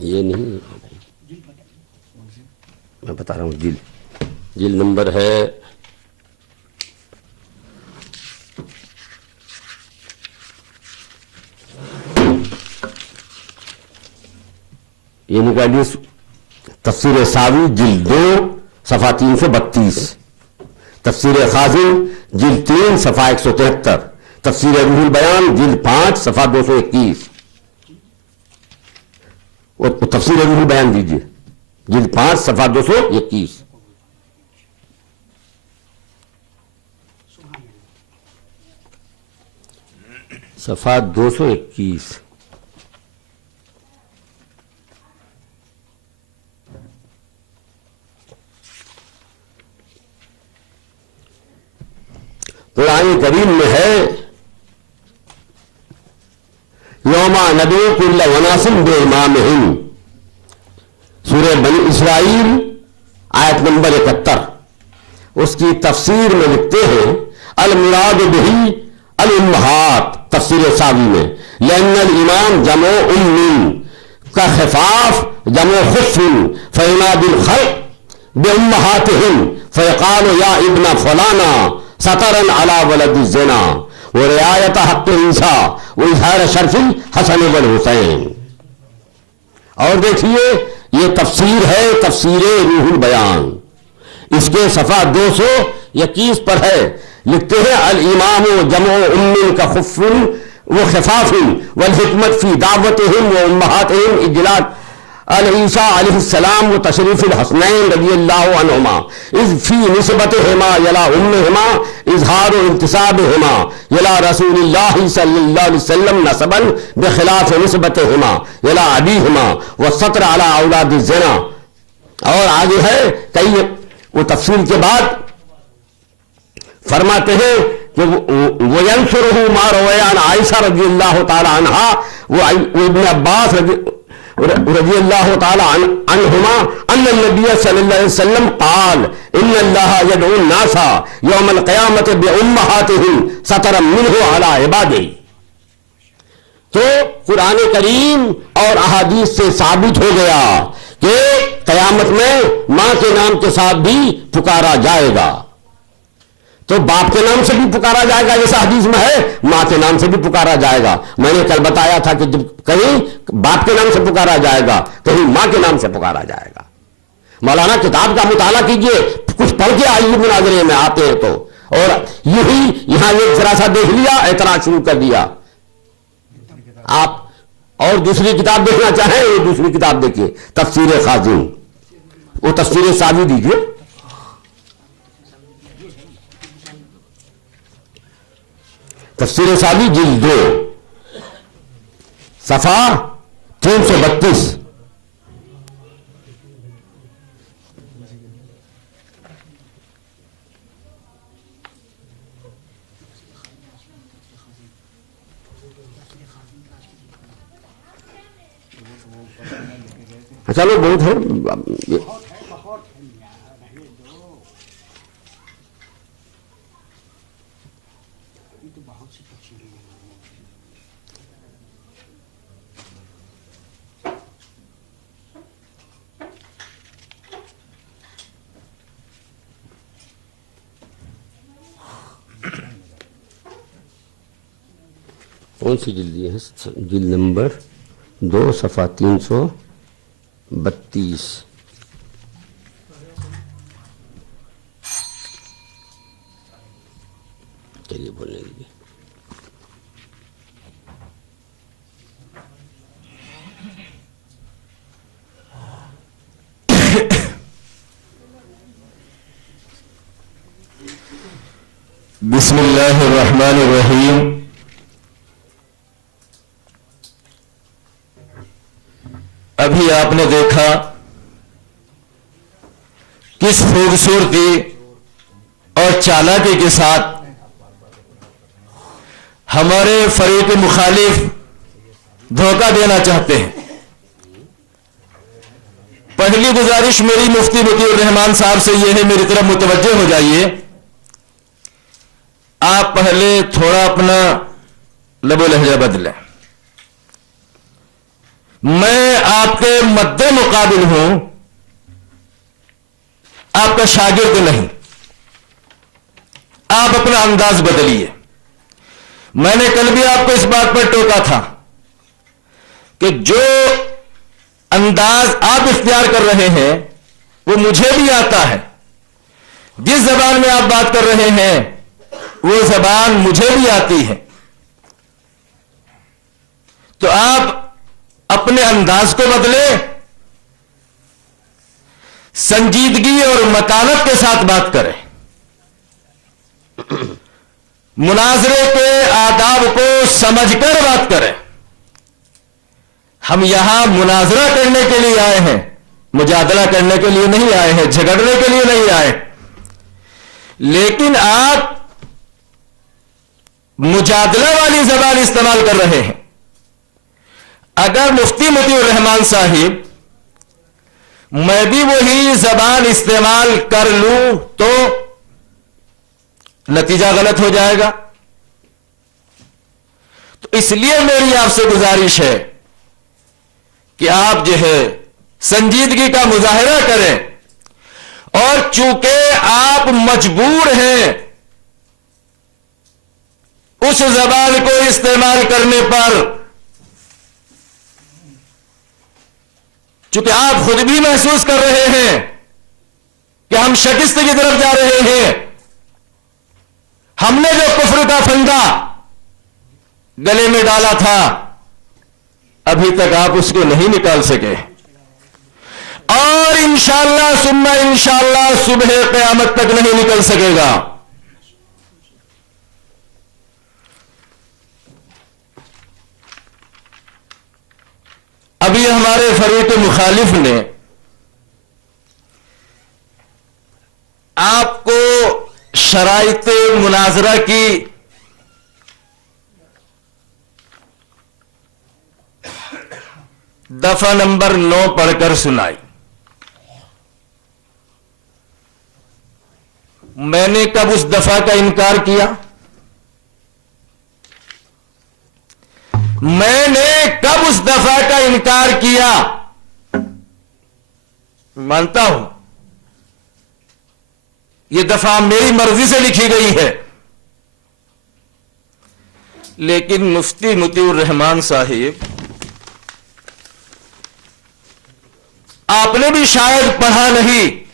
یہ نہیں میں بتا رہا ہوں, جلد نمبر ہے یہ نکالیے تفسیر ساوی جلد 2 صفحہ 332, تفسیر خازن جلد 3 صفحہ 173, تفسیر روح البیان جلد 5 صفحہ 221. تفسیر روح البیان دیجیے جلد 5 صفحہ 221. صفحہ 221. قرآن کریم میں ہے یوما ندعو کل اناس بامامہم, سورہ بنی اسرائیل آیت نمبر 71. اس کی تفسیر میں لکھتے ہیں المراد بہی الامہات, تفسیر ساوی میں, لأن الامام جمع ام کا خفاف جمع خف فیناد الخلق بأمهاتهم فيقال يا ابن فلانا سطرا على ولد الزنا ورعایت حق عیسیٰ واظہار شرف الحسن والحسین. اور دیکھیے یہ تفسیر ہے، تفسیر روح البیان، اس کے صفحہ 221 پر ہے. لکھتے ہیں الامام جمع ام کا خف و خفاف والحکمت فی دعوتہم و امہاتہم اجلال عیسیٰ علیہ السلام و تشریف الحسنین رضی اللہ عنہما اذ فی نسبتہما یلا امہما اظہار و انتصابہما یلا رسول اللہ صلی اللہ علیہ وسلم نسبا بخلاف نسبتہما یلا ابیہما والسطر علی اولاد الزنا. اور آگے ہے کئی وہ تفصیل کے بعد فرماتے ہیں کہ وَيَنْصُرُهُ مَا رَوَيَ عَنْ عائشہ رضی اللہ تعالی عنہا وابن عباس رضی اللہ تعالی عنہما ان النبی صلی اللہ علیہ وسلم قال ان اللہ يدعو الناس یوم القیامت بأمہاتہم سطرا منہ علی عبادہ. تو قرآن کریم اور احادیث سے ثابت ہو گیا کہ قیامت میں ماں کے نام کے ساتھ بھی پکارا جائے گا. تو باپ کے نام سے بھی پکارا جائے گا جیسا حدیث میں ہے، ماں کے نام سے بھی پکارا جائے گا. میں نے کل بتایا تھا کہ جب کہیں باپ کے نام سے پکارا جائے گا کہیں ماں کے نام سے پکارا جائے گا. مولانا کتاب کا مطالعہ کیجئے، کچھ پڑھ کے آئیے مناظرے میں آتے ہیں تو. اور یہی یہاں یہ ذرا سا دیکھ لیا، اعتراض شروع کر دیا. آپ اور دوسری کتاب دیکھنا چاہیں وہ دوسری کتاب دیکھیے، تفسیر خازن، وہ تفسیر ساوی دیجیے. تفسیر ساوی جلد 2 صفحہ 332. چلو بہت ہے. کون سی جلد ہے؟ جلد نمبر 2 صفحہ 332. چلیے بولنے دیجیے. بسم اللہ الرحمن الرحیم. ابھی آپ نے دیکھا کس خوبصورتی اور چالاکی کے ساتھ ہمارے فریق مخالف دھوکہ دینا چاہتے ہیں. پہلی گزارش میری مفتی مطیع الرحمان صاحب سے یہ ہے، میری طرف متوجہ ہو جائیے. آپ پہلے تھوڑا اپنا لب و لہجہ بدلیں. میں آپ کے مد مقابل ہوں، آپ کا شاگرد نہیں. آپ اپنا انداز بدلیے. میں نے کل بھی آپ کو اس بات پر ٹوکا تھا کہ جو انداز آپ اختیار کر رہے ہیں وہ مجھے بھی آتا ہے. جس زبان میں آپ بات کر رہے ہیں وہ زبان مجھے بھی آتی ہے. تو آپ اپنے انداز کو بدلے، سنجیدگی اور متانت کے ساتھ بات کریں. مناظرے کے آداب کو سمجھ کر بات کریں. ہم یہاں مناظرہ کرنے کے لیے آئے ہیں، مجادلہ کرنے کے لیے نہیں آئے ہیں، جھگڑنے کے لیے نہیں آئے. لیکن آپ مجادلہ والی زبان استعمال کر رہے ہیں. اگر مفتی مطیع الرحمان صاحب میں بھی وہی زبان استعمال کر لوں تو نتیجہ غلط ہو جائے گا. تو اس لیے میری آپ سے گزارش ہے کہ آپ جو ہے سنجیدگی کا مظاہرہ کریں اور چونکہ آپ مجبور ہیں اس زبان کو استعمال کرنے پر، چونکہ آپ خود بھی محسوس کر رہے ہیں کہ ہم شکست کی طرف جا رہے ہیں، ہم نے جو کفر کا پھندا گلے میں ڈالا تھا ابھی تک آپ اس کو نہیں نکال سکے، اور انشاءاللہ ثم انشاءاللہ صبح قیامت تک نہیں نکل سکے گا۔ ابھی ہمارے فریق مخالف نے آپ کو شرائط مناظرہ کی دفعہ نمبر 9 پڑھ کر سنائی۔ میں نے کب اس دفعہ کا انکار کیا؟ میں نے کب اس دفعہ کا انکار کیا؟ مانتا ہوں یہ دفعہ میری مرضی سے لکھی گئی ہے، لیکن مفتی مطیع الرحمان صاحب آپ نے بھی شاید پڑھا نہیں،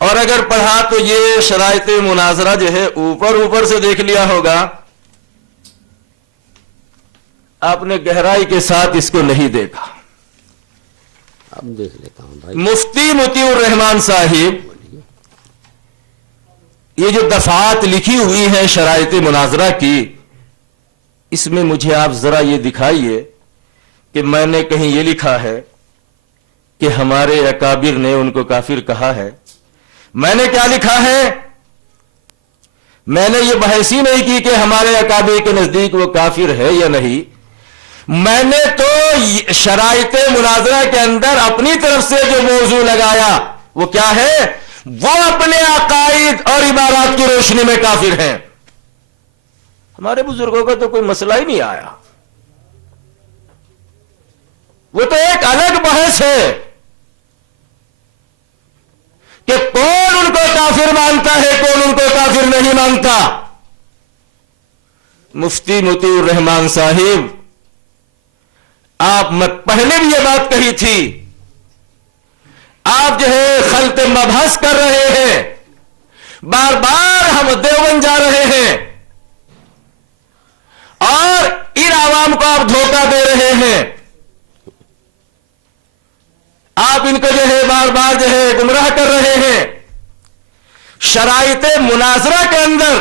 اور اگر پڑھا تو یہ شرائط مناظرہ جو ہے اوپر سے دیکھ لیا ہوگا، آپ نے گہرائی کے ساتھ اس کو نہیں دیکھا۔ اب دیکھ لیتا ہوں بھائی۔ مفتی مطیع الرحمان صاحب یہ جو دفعات لکھی ہوئی ہیں شرائط مناظرہ کی، اس میں مجھے آپ ذرا یہ دکھائیے کہ میں نے کہیں یہ لکھا ہے کہ ہمارے اکابر نے ان کو کافر کہا ہے؟ میں نے کیا لکھا ہے؟ میں نے یہ بحث ہی نہیں کی کہ ہمارے اکابر کے نزدیک وہ کافر ہے یا نہیں۔ میں نے تو شرائط مناظرہ کے اندر اپنی طرف سے جو موضوع لگایا وہ کیا ہے؟ وہ اپنے عقائد اور عبادات کی روشنی میں کافر ہیں۔ ہمارے بزرگوں کا تو کوئی مسئلہ ہی نہیں آیا، وہ تو ایک الگ بحث ہے کہ کون ان کو کافر مانتا ہے، کون ان کو کافر نہیں مانتا۔ مفتی مطیع الرحمان صاحب آپ پہلے بھی یہ بات کہی تھی، آپ جو ہے خلط مبحث کر رہے ہیں، بار بار ہم دیوبند جا رہے ہیں اور ان عوام کو آپ دھوکہ دے رہے ہیں، آپ ان کو جو ہے بار بار جو ہے گمراہ کر رہے ہیں۔ شرائط مناظرہ کے اندر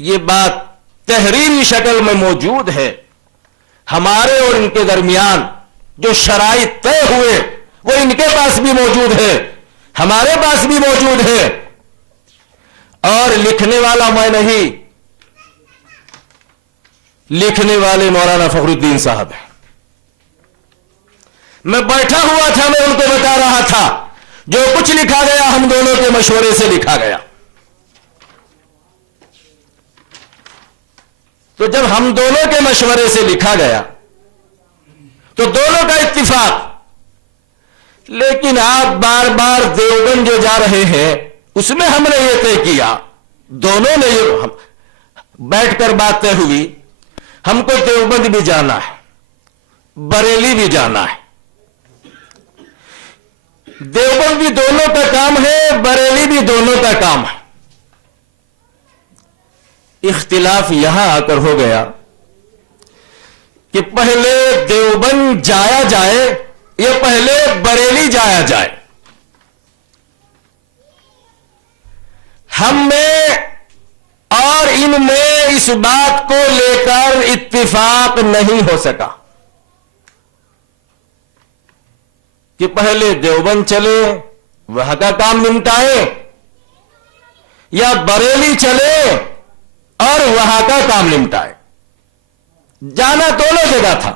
یہ بات تحریری شکل میں موجود ہے، ہمارے اور ان کے درمیان جو شرائط طے ہوئے وہ ان کے پاس بھی موجود ہے، ہمارے پاس بھی موجود ہے، اور لکھنے والا میں نہیں، لکھنے والے مولانا فخر الدین صاحب ہیں۔ میں بیٹھا ہوا تھا، میں ان کو بتا رہا تھا جو کچھ لکھا گیا ہم دونوں کے مشورے سے لکھا گیا۔ تو جب ہم دونوں کے مشورے سے لکھا گیا تو دونوں کا اتفاق، لیکن آپ بار بار دیوبند جو جا رہے ہیں اس میں ہم نے یہ طے کیا، دونوں نے بیٹھ کر بات طے ہوئی، ہم کو دیوبند بھی جانا ہے، بریلی بھی جانا ہے۔ دیوبند بھی دونوں کا کام ہے، بریلی بھی دونوں کا کام ہے۔ اختلاف یہاں آ کر ہو گیا کہ پہلے دیوبند جایا جائے یا پہلے بریلی جایا جائے۔ ہم میں اور ان میں اس بات کو لے کر اتفاق نہیں ہو سکا کہ پہلے دیوبند چلے وہاں کا کام نمٹائے، یا بریلی چلے اور وہاں کا کام نمٹائے۔ جانا دونوں جگہ تھا۔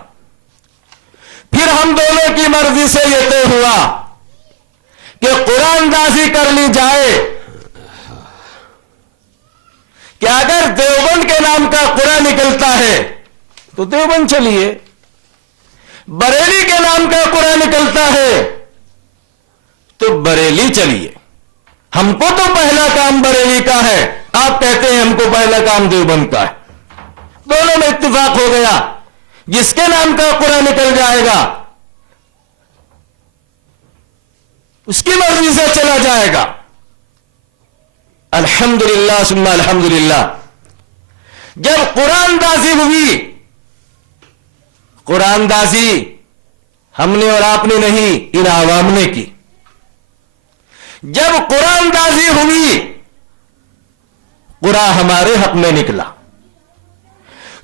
پھر ہم دونوں کی مرضی سے یہ طے ہوا کہ قرآن اندازی کر لی جائے کہ اگر دیوبند کے نام کا قرآن نکلتا ہے تو دیوبند چلیے، بریلی کے نام کا قرآن نکلتا ہے تو بریلی چلیے. ہم کو تو پہلا کام بریلی کا ہے, آپ کہتے ہیں ہم کو پہلا کام دیوبند کا ہے. دونوں میں اتفاق ہو گیا. جس کے نام کا قرآن نکل جائے گا اس کی مرضی سے چلا جائے گا. الحمدللہ ثم الحمدللہ. جب قرآن دازی ہوئی, قرآن دازی ہم نے اور آپ نے نہیں, ان عوام نے کی. جب قرآن دازی ہوئی, قرآن ہمارے حق میں نکلا,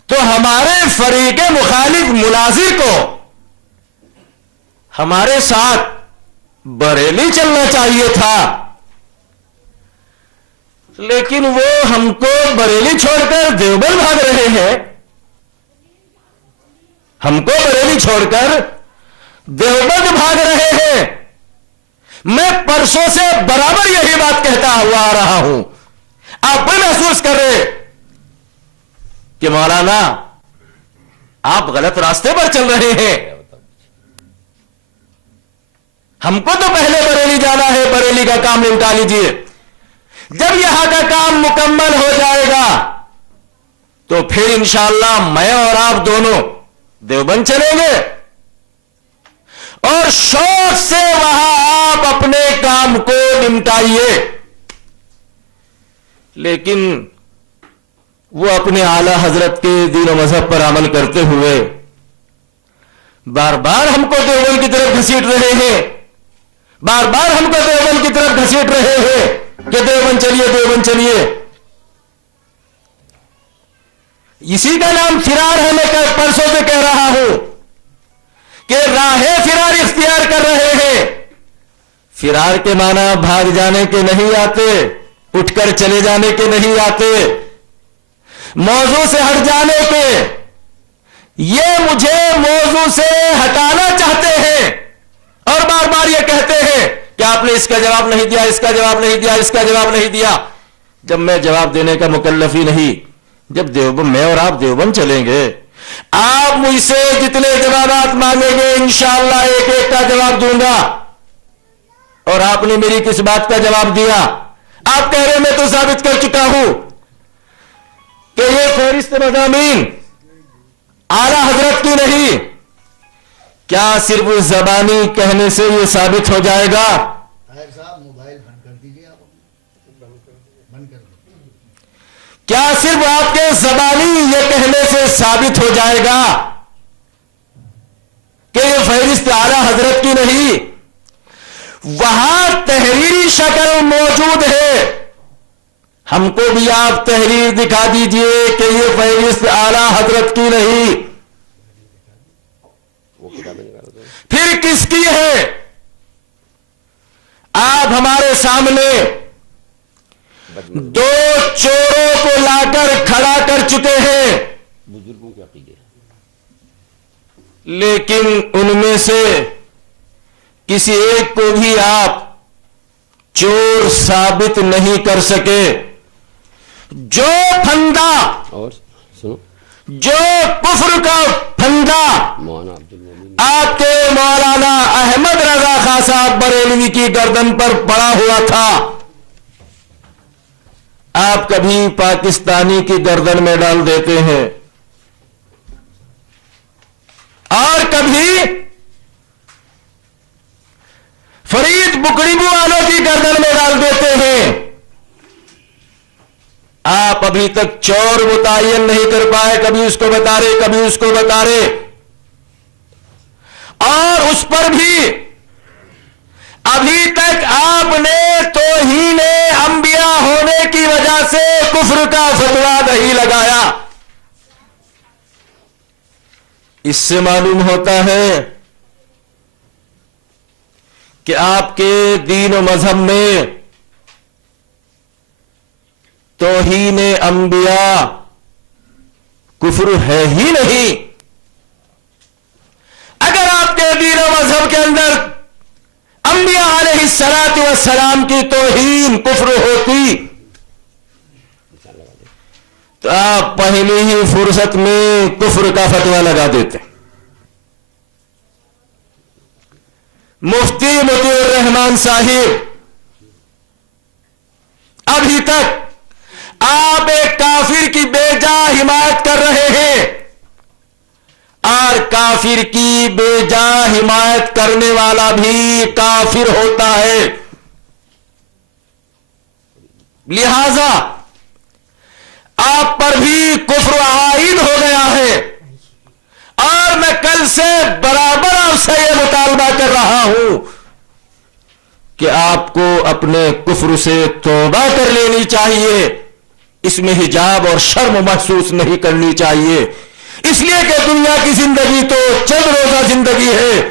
تو ہمارے فریق مخالف مناظر کو ہمارے ساتھ بریلی چلنا چاہیے تھا, لیکن وہ ہم کو بریلی چھوڑ کر دیوبند بھاگ رہے ہیں. ہم کو بریلی چھوڑ کر دیوبند بھاگ رہے ہیں. میں پرسوں سے برابر یہی بات کہتا ہوا آ رہا ہوں. آپ بھی محسوس کر رہے کہ مولانا آپ غلط راستے پر چل رہے ہیں. ہم کو تو پہلے بریلی جانا ہے, بریلی کا کام نمٹا لیجیے. جب یہاں کا کام مکمل ہو جائے گا تو پھر انشاءاللہ میں اور آپ دونوں دیوبند چلیں گے, اور شوق سے وہاں آپ اپنے کام کو نمٹائیے. لیکن وہ اپنے اعلی حضرت کے دین و مذہب پر عمل کرتے ہوئے بار بار ہم کو دیوبند کی طرف گھسیٹ رہے ہیں, بار بار ہم کو دیوبند کی طرف گھسیٹ رہے ہیں کہ دیوبند چلیے, دیوبند چلیے. اسی کا نام فرار ہے. میں پرسوں سے کہہ رہا ہوں کہ راہ فرار اختیار کر رہے ہیں. فرار کے معنی بھاگ جانے کے نہیں آتے, اٹھ کر چلے جانے کے نہیں آتے, موضوع سے ہٹ جانے کے. یہ مجھے موضوع سے ہٹانا چاہتے ہیں اور بار بار یہ کہتے ہیں کہ آپ نے اس کا جواب نہیں دیا, اس کا جواب نہیں دیا, اس کا جواب نہیں دیا. جب میں جواب دینے کا مکلف ہی نہیں, جب دیوبند میں اور آپ دیوبند چلیں گے, آپ مجھ سے جتنے جوابات مانگیں گے انشاءاللہ ایک ایک کا جواب دوں گا. اور آپ نے میری کس بات کا جواب دیا؟ آپ کہہ رہے میں تو ثابت کر چکا ہوں کہ یہ فہرست مضامین اعلی حضرت کی نہیں. کیا صرف زبانی کہنے سے یہ ثابت ہو جائے گا؟ صاحب موبائل بند کر دیجیے. آپ بند کر دیجیے. کیا صرف آپ کے زبانی یہ کہنے سے ثابت ہو جائے گا کہ یہ فہرست اعلی حضرت کی نہیں؟ وہاں تحریری شکل موجود ہے. ہم کو بھی آپ تحریر دکھا دیجئے کہ یہ فہرست اعلی حضرت کی نہیں. پھر کس کی ہے؟ آپ ہمارے سامنے دو چوروں کو لا کر کھڑا کر چکے ہیں, بزرگوں کے عقیدے, لیکن ان میں سے کسی ایک کو بھی آپ چور ثابت نہیں کر سکے. جو پھندا, اور سنو, جو کفر کا پھندا مولانا عبدالمومن آپ کے مولانا احمد رضا خان صاحب بریلوی کی گردن پر پڑا ہوا تھا, آپ کبھی پاکستانی کی گردن میں ڈال دیتے ہیں اور کبھی فرید بکڑی والوں کی گردن میں ڈال دیتے ہیں. آپ ابھی تک چور متعین نہیں کر پائے, کبھی اس کو بتا رہے, کبھی اس کو بتا رہے, اور اس پر بھی ابھی تک آپ نے توہین انبیاء ہونے کی وجہ سے کفر کا فتویٰ نہیں لگایا. اس سے معلوم ہوتا ہے کہ آپ کے دین و مذہب میں توہین انبیاء کفر ہے ہی نہیں. اگر آپ کے دین و مذہب کے اندر انبیاء علیہ الصلوۃ والسلام کی توہین کفر ہوتی تو آپ پہلی ہی فرصت میں کفر کا فتویٰ لگا دیتے. مفتی مطیع الرحمان صاحب، ابھی تک آپ ایک کافر کی بے جا حمایت کر رہے ہیں، اور کافر کی بے جا حمایت کرنے والا بھی کافر ہوتا ہے، لہذا آپ پر بھی کفر عائد ہو گیا ہے، اور میں کل سے برابر آپ سے یہ مطالبہ کر رہا ہوں کہ آپ کو اپنے کفر سے توبہ کر لینی چاہیے، اس میں حجاب اور شرم محسوس نہیں کرنی چاہیے، اس لیے کہ دنیا کی زندگی تو چند روزہ زندگی ہے،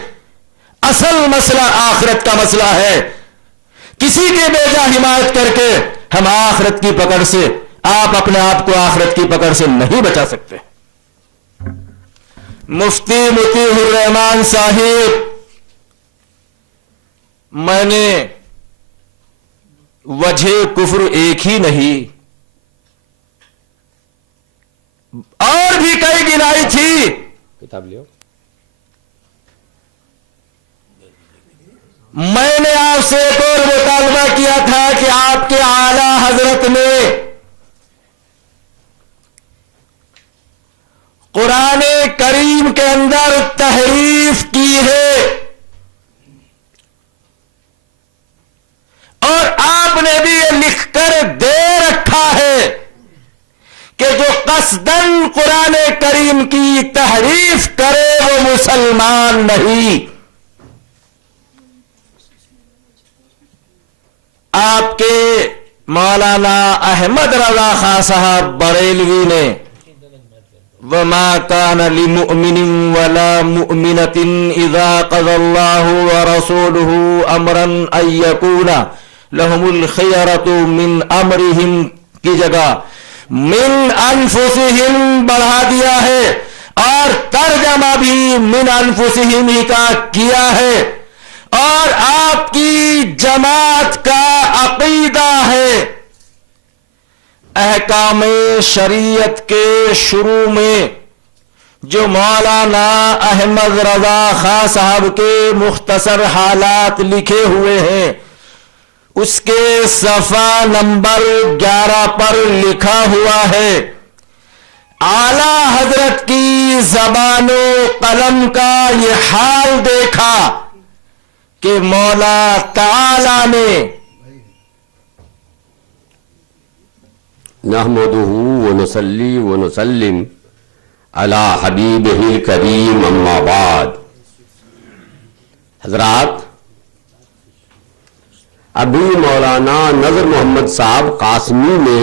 اصل مسئلہ آخرت کا مسئلہ ہے۔ کسی کے بے جا حمایت کر کے ہم آخرت کی پکڑ سے، آپ اپنے آپ کو آخرت کی پکڑ سے نہیں بچا سکتے۔ مفتی مطیع الرحمان صاحب، میں نے وجہ کفر ایک ہی نہیں اور بھی کئی گنائی تھی، کتاب لیو۔ میں نے آپ سے ایک اور مطالبہ کیا تھا کہ آپ کے اعلی حضرت نے قرآن کریم کے اندر تحریف کی ہے، اور آپ نے بھی یہ لکھ کر دے رکھا ہے کہ جو قصداً قرآن کریم کی تحریف کرے وہ مسلمان نہیں۔ آپ کے مولانا احمد رضا خان صاحب بریلوی نے وَمَا كَانَ لِمُؤْمِنٍ وَلَا مُؤْمِنَةٍ إِذَا قَضَى اللَّهُ وَرَسُولُهُ أَمْرًا أَن يَكُونَ لَهُمُ الْخِيَرَةُ مِنْ أَمْرِهِمْ کی جگہ مِنْ أَنفُسِهِمْ بڑھا دیا ہے، اور ترجمہ بھی مِنْ أَنفُسِهِمْ ہی کا کیا ہے، اور آپ کی جماعت کا عقیدہ ہے احکام شریعت کے شروع میں جو مولانا احمد رضا خان صاحب کے مختصر حالات لکھے ہوئے ہیں، اس کے صفحہ نمبر 11 پر لکھا ہوا ہے، اعلی حضرت کی زبان و قلم کا یہ حال دیکھا کہ مولا تعالی نے نحمدہ ونصلی ونسلم علی حبیبہ الکریم اما بعد۔ حضرات، ابھی مولانا نذر محمد صاحب قاسمی نے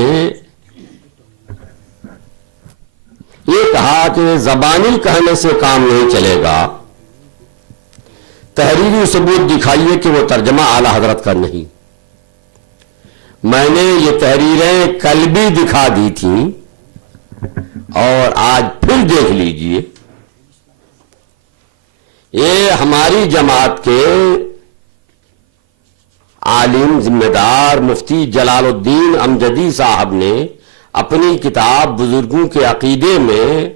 یہ کہا کہ زبانی کہنے سے کام نہیں چلے گا، تحریری ثبوت دکھائیے کہ وہ ترجمہ اعلی حضرت کا نہیں۔ میں نے یہ تحریریں کل بھی دکھا دی تھیں اور آج پھر دیکھ لیجئے، یہ ہماری جماعت کے عالم ذمہ دار مفتی جلال الدین امجدی صاحب نے اپنی کتاب بزرگوں کے عقیدے میں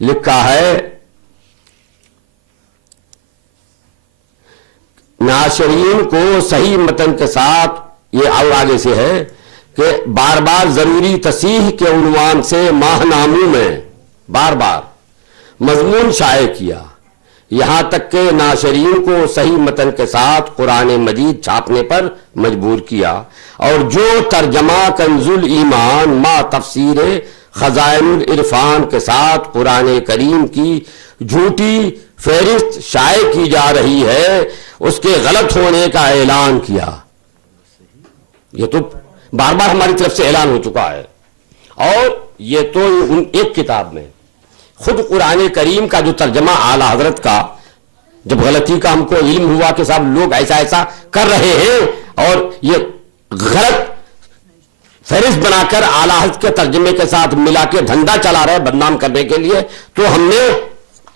لکھا ہے، ناشرین کو صحیح متن کے ساتھ، یہ اور آگے سے ہے کہ بار بار ضروری تصحیح کے عنوان سے ماہ ناموں میں بار بار مضمون شائع کیا، یہاں تک کہ ناشرین کو صحیح متن کے ساتھ قرآن مجید چھاپنے پر مجبور کیا، اور جو ترجمہ کنز الایمان ما تفسیر خزائن العرفان کے ساتھ قرآن کریم کی جھوٹی فہرست شائع کی جا رہی ہے، اس کے غلط ہونے کا اعلان کیا۔ یہ تو بار بار ہماری طرف سے اعلان ہو چکا ہے، اور یہ تو ایک کتاب میں خود قرآن کریم کا جو ترجمہ اعلی حضرت کا جب غلطی کا ہم کو علم ہوا کہ صاحب لوگ ایسا ایسا کر رہے ہیں اور یہ غلط فہرست بنا کر اعلی حضرت کے ترجمے کے ساتھ ملا کے دھندا چلا رہے بدنام کرنے کے لیے، تو ہم نے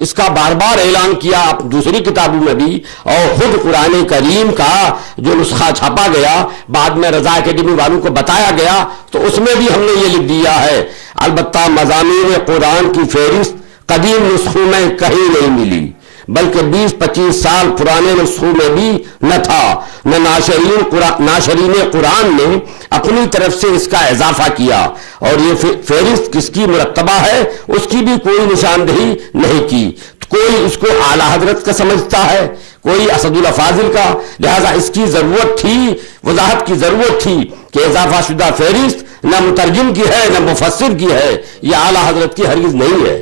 اس کا بار بار اعلان کیا دوسری کتابوں میں بھی، اور خود قرآن کریم کا جو نسخہ چھاپا گیا بعد میں رضا اکیڈمی والوں کو بتایا گیا، تو اس میں بھی ہم نے یہ لکھ دیا ہے، البتہ مضامین قرآن کی فہرست قدیم نسخوں میں کہیں نہیں ملی، بلکہ 20-25 سال پرانے نسخوں میں بھی نہ تھا، نہ ناشرین قرآن نے اپنی طرف سے اس کا اضافہ کیا، اور یہ فہرست کس کی مرتبہ ہے اس کی بھی کوئی نشاندہی نہیں کی۔ کوئی اس کو اعلیٰ حضرت کا سمجھتا ہے، کوئی اسد اللہ فاضل کا، لہذا اس کی ضرورت تھی، وضاحت کی ضرورت تھی کہ اضافہ شدہ فہرست نہ مترجم کی ہے نہ مفسر کی ہے، یہ اعلیٰ حضرت کی ہرگز نہیں ہے۔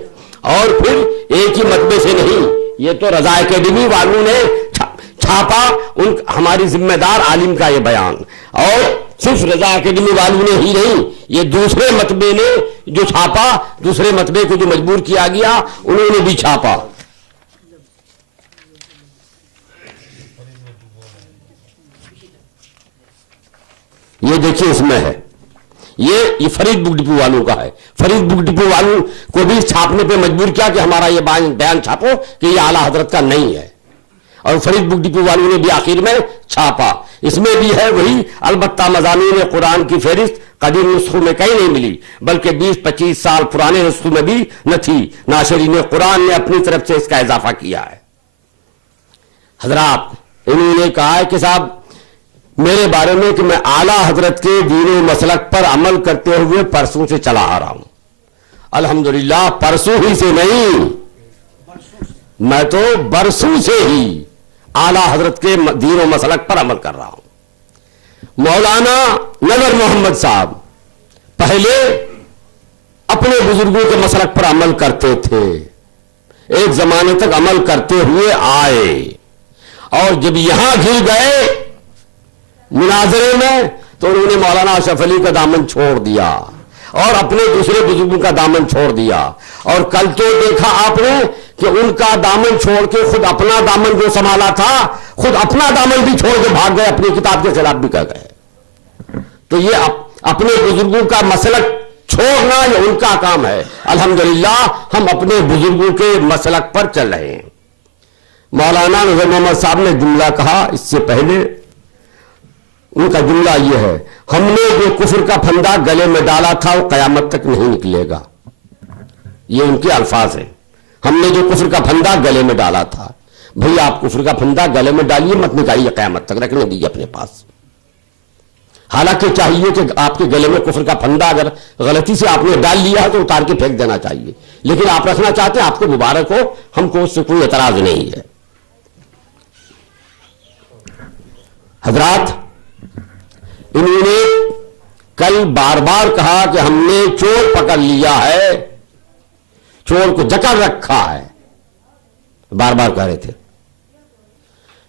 اور پھر ایک ہی مطبع سے نہیں، یہ تو رضا اکیڈمی والوں نے چھاپا، ہماری ذمہ دار عالم کا یہ بیان، اور صرف رضا اکیڈمی والوں نے ہی نہیں، یہ دوسرے مطبع نے جو چھاپا، دوسرے مطبع کو جو مجبور کیا گیا انہوں نے بھی چھاپا۔ یہ دیکھیے اس میں ہے، یہ فرید بک ڈپو والوں کا ہے، فرید بک ڈپو والوں کو بھی چھاپنے پہ مجبور کیا کہ ہمارا یہ بیان چھاپو کہ یہ اعلیٰ حضرت کا نہیں ہے، اور فرید بک ڈپو والوں نے بھی آخر میں چھاپا۔ اس میں بھی ہے وہی، البتہ مضامین قرآن کی فہرست قدیم نسخوں میں کہیں نہیں ملی، بلکہ 20-25 سال پرانے نسخوں میں بھی نہ تھی، ناشرین قرآن نے اپنی طرف سے اس کا اضافہ کیا ہے۔ حضرات انہوں نے کہا ہے کہ صاحب میرے بارے میں کہ میں اعلیٰ حضرت کے دین و مسلک پر عمل کرتے ہوئے پرسوں سے چلا آ رہا ہوں۔ الحمدللہ پرسوں ہی سے نہیں، میں تو برسوں سے ہی اعلیٰ حضرت کے دین و مسلک پر عمل کر رہا ہوں۔ مولانا نظر محمد صاحب پہلے اپنے بزرگوں کے مسلک پر عمل کرتے تھے، ایک زمانے تک عمل کرتے ہوئے آئے، اور جب یہاں گر گئے مناظرے میں تو انہوں نے مولانا اشرف علی کا دامن چھوڑ دیا اور اپنے دوسرے بزرگوں کا دامن چھوڑ دیا، اور کل تو دیکھا آپ نے کہ ان کا دامن چھوڑ کے خود اپنا دامن جو سنبھالا تھا، خود اپنا دامن بھی چھوڑ کے بھاگ گئے، اپنی کتاب کے خلاف بھی کہہ گئے۔ تو یہ اپنے بزرگوں کا مسلک چھوڑنا یہ ان کا کام ہے۔ الحمدللہ ہم اپنے بزرگوں کے مسلک پر چل رہے ہیں۔ مولانا نظر محمد صاحب نے جملہ کہا اس سے پہلے، ان کا جملہ یہ ہے، ہم نے جو کفر کا پھندا گلے میں ڈالا تھا وہ قیامت تک نہیں نکلے گا۔ یہ ان کے الفاظ ہیں، ہم نے جو کفر کا پھندا گلے میں ڈالا تھا۔ بھئی آپ کفر کا پھندا گلے میں ڈالیے، مت نکالیے، قیامت تک رکھنے دیجیے اپنے پاس۔ حالانکہ چاہیے کہ آپ کے گلے میں کفر کا پھندا اگر غلطی سے آپ نے ڈال لیا ہے تو اتار کے پھینک دینا چاہیے، لیکن آپ رکھنا چاہتے ہیں، آپ کو مبارک ہو، ہم کو اس سے کوئی اعتراض نہیں ہے۔ حضرات انہوں نے کل بار بار کہا کہ ہم نے چور پکڑ لیا ہے، چور کو جکڑ رکھا ہے، بار بار کہہ رہے تھے۔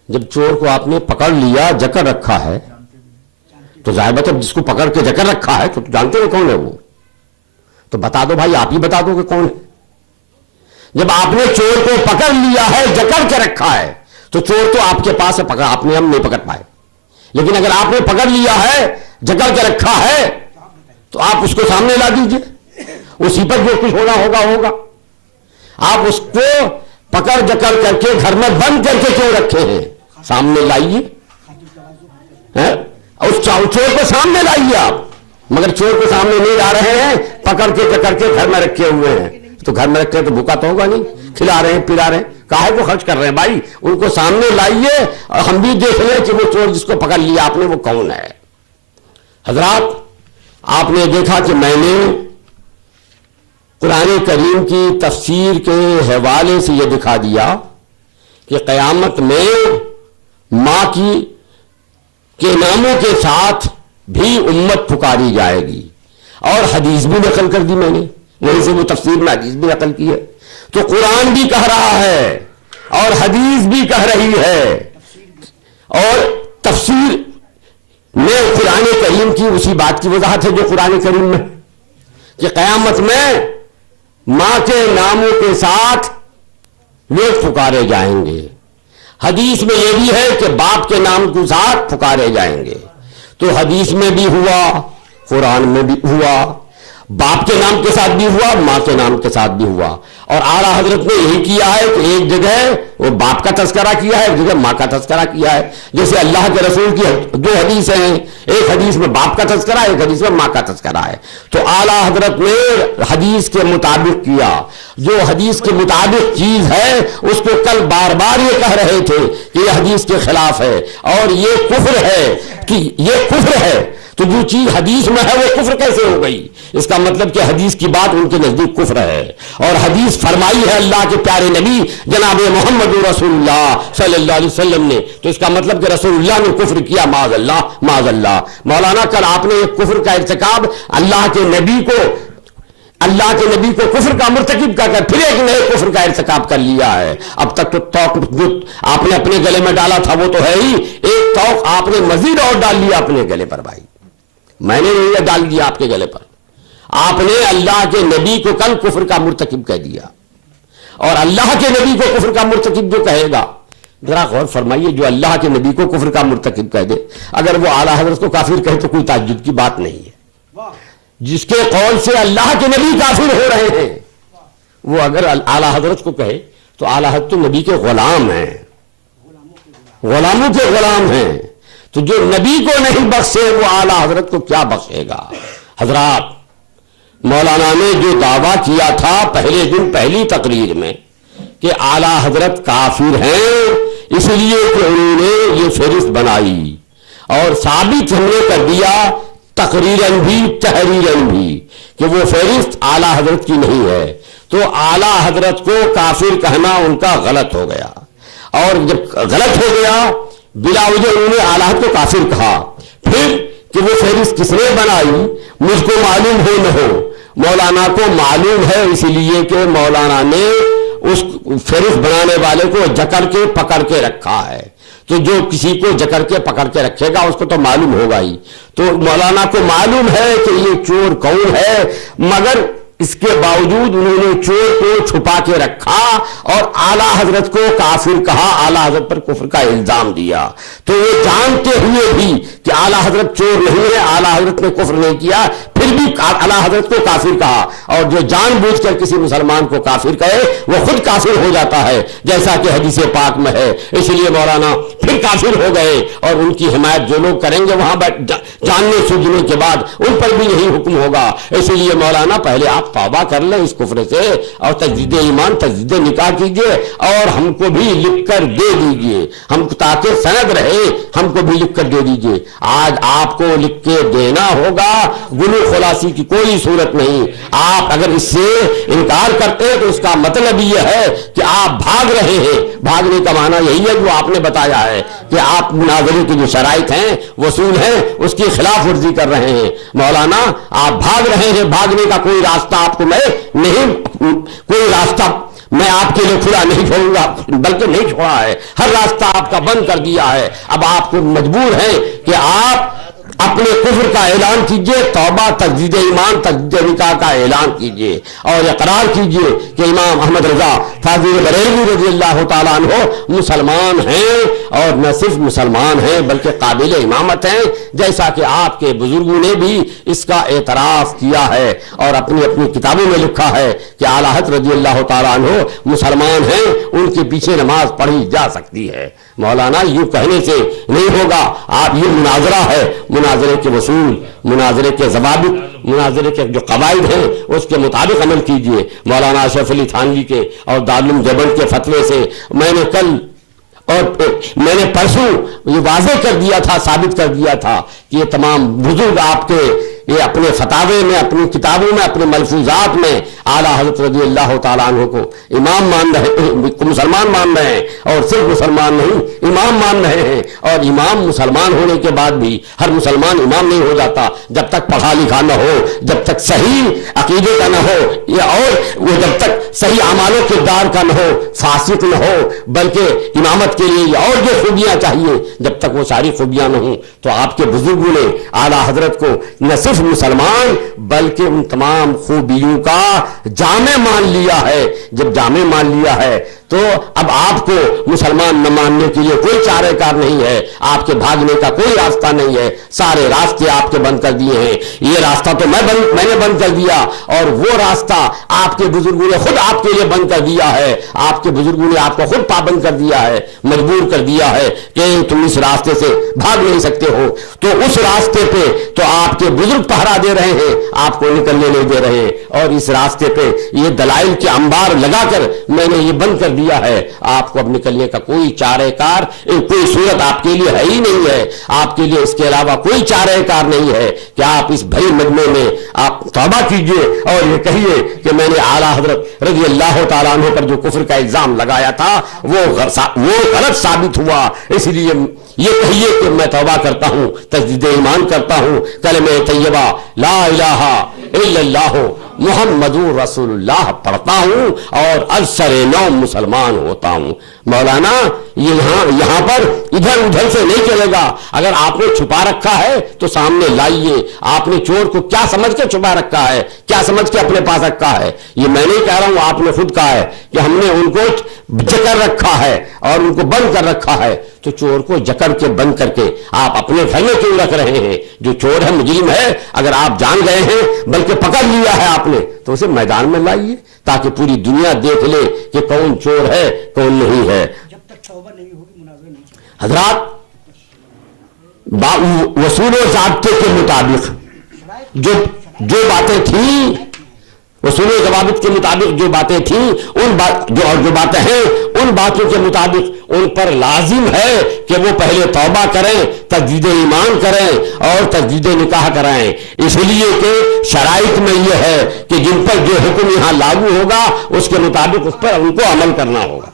جب چور کو آپ نے پکڑ لیا، جکڑ رکھا ہے، تو ظاہر بات ہے جس کو پکڑ کے جکڑ رکھا ہے تو جانتے ہیں کون ہے وہ، تو بتا دو بھائی، آپ ہی بتا دو کہ کون ہے۔ جب آپ نے چور کو پکڑ لیا ہے، جکڑ کے رکھا ہے، تو چور تو آپ کے پاس ہے، پکڑ آپ نے، ہم نہیں پکڑ پائے، لیکن اگر آپ نے پکڑ لیا ہے، جکڑ کے رکھا ہے، تو آپ اس کو سامنے لا دیجئے، اسی پر جو کچھ ہونا ہوگا۔ آپ اس کو پکڑ جکڑ کر کے گھر میں بند کر کے کیوں رکھے ہیں؟ سامنے لائیے، اس چور کو سامنے لائیے آپ، مگر چور کو سامنے نہیں لا رہے ہیں، پکڑ کے جکڑ کے گھر میں رکھے ہوئے ہیں۔ تو گھر میں رکھے تو بھوکا تو ہوگا نہیں، کھلا رہے ہیں، پلا رہے ہیں، کاہے کو خرچ کر رہے ہیں بھائی؟ ان کو سامنے لائیے اور ہم بھی دیکھ لیں کہ وہ چور جس کو پکڑ لیا آپ نے وہ کون ہے۔ حضرات آپ نے دیکھا کہ میں نے قرآن کریم کی تفسیر کے حوالے سے یہ دکھا دیا کہ قیامت میں ماں کے ناموں کے ساتھ بھی امت پکاری جائے گی، اور حدیث بھی نقل کر دی میں نے، وہیں سے وہ تفسیر میں حدیث بھی نقل کی ہے۔ تو قرآن بھی کہہ رہا ہے اور حدیث بھی کہہ رہی ہے، اور تفسیر میں قرآن کریم کی اسی بات کی وضاحت ہے جو قرآن کریم میں، کہ قیامت میں ماں کے ناموں کے ساتھ لوگ پکارے جائیں گے۔ حدیث میں یہ بھی ہے کہ باپ کے نام کے ساتھ پکارے جائیں گے، تو حدیث میں بھی ہوا، قرآن میں بھی ہوا۔ باپ کے نام کے ساتھ بھی ہوا، ماں کے نام کے ساتھ بھی ہوا. اور اعلیٰ حضرت نے یہی کیا ہے کہ ایک جگہ وہ باپ کا تذکرہ کیا ہے، ایک جگہ ماں کا تذکرہ کیا ہے. جیسے اللہ کے رسول کی دو حدیثیں ہیں، ایک حدیث میں باپ کا تذکرہ ہے، ایک حدیث میں ماں کا تذکرہ ہے. تو اعلیٰ حضرت نے حدیث کے مطابق کیا. جو حدیث کے مطابق چیز ہے اس کو کل بار بار یہ کہہ رہے تھے کہ یہ حدیث کے خلاف ہے اور یہ کفر ہے، کہ یہ کفر ہے. تو جو چیز حدیث میں ہے وہ کفر کیسے ہو گئی؟ اس کا مطلب کہ حدیث کی بات ان کے نزدیک کفر ہے. اور حدیث فرمائی ہے اللہ کے پیارے نبی جناب محمد رسول اللہ صلی اللہ علیہ وسلم نے، تو اس کا مطلب کہ رسول اللہ نے کفر کیا، معاذ اللہ معاذ اللہ. مولانا کل آپ نے ایک کفر کا ارتکاب اللہ کے نبی کو کفر کا مرتکب کر کر پھر ایک نئے کفر کا ارتکاب کر لیا ہے. اب تک تو توق جو آپ نے اپنے گلے میں ڈالا تھا وہ تو ہے ہی، ایک توق آپ نے مزید اور ڈال لیا اپنے گلے پر. بھائی میں نے نہیں ڈال دیا آپ کے گلے پر، آپ نے اللہ کے نبی کو کل کفر کا مرتکب کہہ دیا. اور اللہ کے نبی کو کفر کا مرتکب جو کہے گا، ذرا غور فرمائیے، جو اللہ کے نبی کو کفر کا مرتکب کہہ دے، اگر وہ اعلیٰ حضرت کو کافر کہے تو کوئی تعجب کی بات نہیں ہے. جس کے قول سے اللہ کے نبی کافر ہو رہے ہیں، وہ اگر اعلیٰ حضرت کو کہے تو اعلیٰ حضرت تو نبی کے غلام ہیں، غلاموں کے غلام ہیں. تو جو نبی کو نہیں بخشے وہ اعلیٰ حضرت کو کیا بخشے گا؟ حضرات، مولانا نے جو دعویٰ کیا تھا پہلے دن پہلی تقریر میں کہ اعلیٰ حضرت کافر ہیں، اس لیے کہ انہوں نے یہ فہرست بنائی، اور ثابت ہم نے کر دیا تقریراً بھی تحریراً بھی کہ وہ فہرست اعلیٰ حضرت کی نہیں ہے. تو اعلیٰ حضرت کو کافر کہنا ان کا غلط ہو گیا. اور جب غلط ہو گیا بلا وجہ انہوں نے اعلیٰ حضرت کو کافر کہا. پھر کہ وہ فہرست کس نے بنائی مجھ کو معلوم ہو نہ ہو، مولانا کو معلوم ہے، اس لیے کہ مولانا نے اس فہرست بنانے والے کو جکڑ کے پکڑ کے رکھا ہے. تو جو کسی کو جکڑ کے پکڑ کے رکھے گا اس کو تو معلوم ہوگا ہی. تو مولانا کو معلوم ہے کہ یہ چور کون ہے، مگر اس کے باوجود انہوں نے چور کو چھپا کے رکھا اور اعلیٰ حضرت کو کافر کہا، اعلیٰ حضرت پر کفر کا الزام دیا. تو وہ جانتے ہوئے بھی کہ اعلیٰ حضرت چور نہیں ہے، اعلیٰ حضرت نے کفر نہیں کیا، پھر بھی اعلیٰ حضرت کو کافر کہا. اور جو جان بوجھ کر کسی مسلمان کو کافر کہے وہ خود کافر ہو جاتا ہے، جیسا کہ حدیث پاک میں ہے. اس لیے مولانا پھر کافر ہو گئے، اور ان کی حمایت جو لوگ کریں گے وہاں جاننے سوچنے کے بعد ان پر بھی یہی حکم ہوگا. اس لیے مولانا پہلے آپ توبہ کر لیں اس کفر سے، اور تجدید ایمان تجدید نکاح کیجئے، اور ہم کو بھی لکھ کر دے دیجئے، ہم تاکہ سند رہے ہم کو بھی لکھ کر دے دیجئے. آج آپ کو لکھ کے دینا ہوگا، گلو خلاصی کی کوئی صورت نہیں. آپ اگر اس سے انکار کرتے ہیں تو اس کا مطلب یہ ہے کہ آپ بھاگ رہے ہیں. بھاگنے کا معنی یہی ہے جو آپ نے بتایا ہے کہ آپ مناظرے کی جو شرائط ہیں وصول ہیں اس کی خلاف ورزی کر رہے ہیں. مولانا آپ بھاگ رہے ہیں، بھاگنے کا کوئی راستہ آپ کو میں نہیں، کوئی راستہ میں آپ کے لیے کھلا نہیں چھوڑوں گا، بلکہ نہیں چھوڑا ہے، ہر راستہ آپ کا بند کر دیا ہے. اب آپ کو مجبور ہیں کہ آپ اپنے کفر کا اعلان کیجئے، توبہ تجدید ایمان تجدید نکاح کا اعلان کیجئے، اور اقرار کیجئے کہ امام احمد رضا فاضل بریلوی رضی اللہ تعالیٰ عنہ مسلمان ہیں، اور نہ صرف مسلمان ہیں بلکہ قابل امامت ہیں، جیسا کہ آپ کے بزرگوں نے بھی اس کا اعتراف کیا ہے اور اپنی اپنی کتابوں میں لکھا ہے کہ اعلیٰ حضرت رضی اللہ تعالیٰ عنہ مسلمان ہیں، ان کے پیچھے نماز پڑھی جا سکتی ہے. مولانا یوں کہنے سے نہیں ہوگا. آپ یہ مناظرہ ہے، مناظرے کے وصول، مناظرے کے ضوابط، مناظرے کے جو قواعد ہیں اس کے مطابق عمل کیجئے. مولانا اشرف علی تھانوی کے اور دارالعلوم دیوبند کے فتوے سے میں نے کل اور میں نے پرسوں یہ واضح کر دیا تھا، ثابت کر دیا تھا کہ یہ تمام بزرگ آپ کے یہ اپنے فتاوے میں، اپنی کتابوں میں، اپنے ملفوظات میں اعلیٰ حضرت رضی اللہ تعالیٰ عنہ کو امام مان رہے ہیں، مسلمان مان رہے ہیں، اور صرف مسلمان نہیں امام مان رہے ہیں. اور امام مسلمان ہونے کے بعد بھی ہر مسلمان امام نہیں ہو جاتا جب تک پڑھا لکھا نہ ہو، جب تک صحیح عقیدے کا نہ ہو، یا اور وہ جب تک صحیح اعمال و کردار کا نہ ہو، فاسق نہ ہو، بلکہ امامت کے لیے اور جو خوبیاں چاہیے جب تک وہ ساری خوبیاں نہ ہوں. تو آپ کے بزرگوں نے اعلیٰ حضرت کو نہ صرف صرف مسلمان بلکہ ان تمام خوبیوں کا جامع مان لیا ہے. جب جامع مان لیا ہے تو اب آپ کو مسلمان نہ ماننے کے لیے کوئی چارہ کار نہیں ہے, آپ کے بھاگنے کا کوئی راستہ نہیں ہے. سارے راستے آپ کے بند کر دیے ہیں. یہ راستہ تو میں نے بند کر دیا, اور وہ راستہ آپ کے بزرگوں نے خود آپ کے لیے بند کر دیا ہے. آپ کے بزرگوں نے آپ کو خود پابند کر دیا ہے, مجبور کر دیا ہے کہ تم اس راستے سے بھاگ نہیں سکتے ہو. تو اس راستے پہ تو آپ کے بزرگ پہرا دے رہے ہیں, آپ کو نکلنے نہیں دے رہے, اور اس راستے پہ یہ دلائل کے انبار لگا کر میں نے یہ بند کر دیا ہے. آپ کو اب نکلنے کا کوئی چارہ کار, کوئی صورت آپ کے لیے ہے ہی نہیں ہے. آپ کے لیے اس کے علاوہ کوئی چارہ کار نہیں ہے کہ آپ اس بھری مجمع میں آپ توبہ کیجئے اور یہ کہیے کہ میں نے اعلیٰ حضرت رضی اللہ تعالیٰ عنہ پر جو کفر کا الزام لگایا تھا وہ غلط ثابت ہوا, اس لیے یہ کہیے کہ میں توبہ کرتا ہوں, تجدید ایمان کرتا ہوں, کلمہ طیبہ لا الہ الا اللہ محمد رسول اللہ پڑھتا ہوں اور ازسر نو مسلمان ہوتا ہوں. مولانا یہاں پر ادھر ادھر سے نہیں چلے گا. اگر آپ نے چھپا رکھا ہے تو سامنے لائیے. آپ نے چور کو کیا سمجھ کے چھپا رکھا ہے, کیا سمجھ کے اپنے پاس رکھا ہے؟ یہ میں نہیں کہہ رہا ہوں, آپ نے خود کہا ہے کہ ہم نے ان کو جکڑ رکھا ہے اور ان کو بند کر رکھا ہے. تو چور کو جکڑ کے بند کر کے آپ اپنے گھر میں کیوں رکھ رہے ہیں؟ جو چور ہے, مجرم ہے, اگر آپ جان گئے ہیں بلکہ پکڑ لیا ہے آپ نے, تو اسے میدان میں لائیے تاکہ پوری دنیا دیکھ لے کہ کون چور ہے کون نہیں ہے. جب تک توبہ نہیں ہوگی مناظرہ نہیں چلے گا. حضرات, وصول و ضابطے کے مطابق جو باتیں تھیں, اصول و ضوابط کے مطابق جو باتیں تھیں, جو باتیں ہیں ان باتوں کے مطابق ان پر لازم ہے کہ وہ پہلے توبہ کریں, تجدید ایمان کریں اور تجدید نکاح کرائیں. اس لیے کہ شرائط میں یہ ہے کہ جن پر جو حکم یہاں لاگو ہوگا اس کے مطابق اس پر ان کو عمل کرنا ہوگا.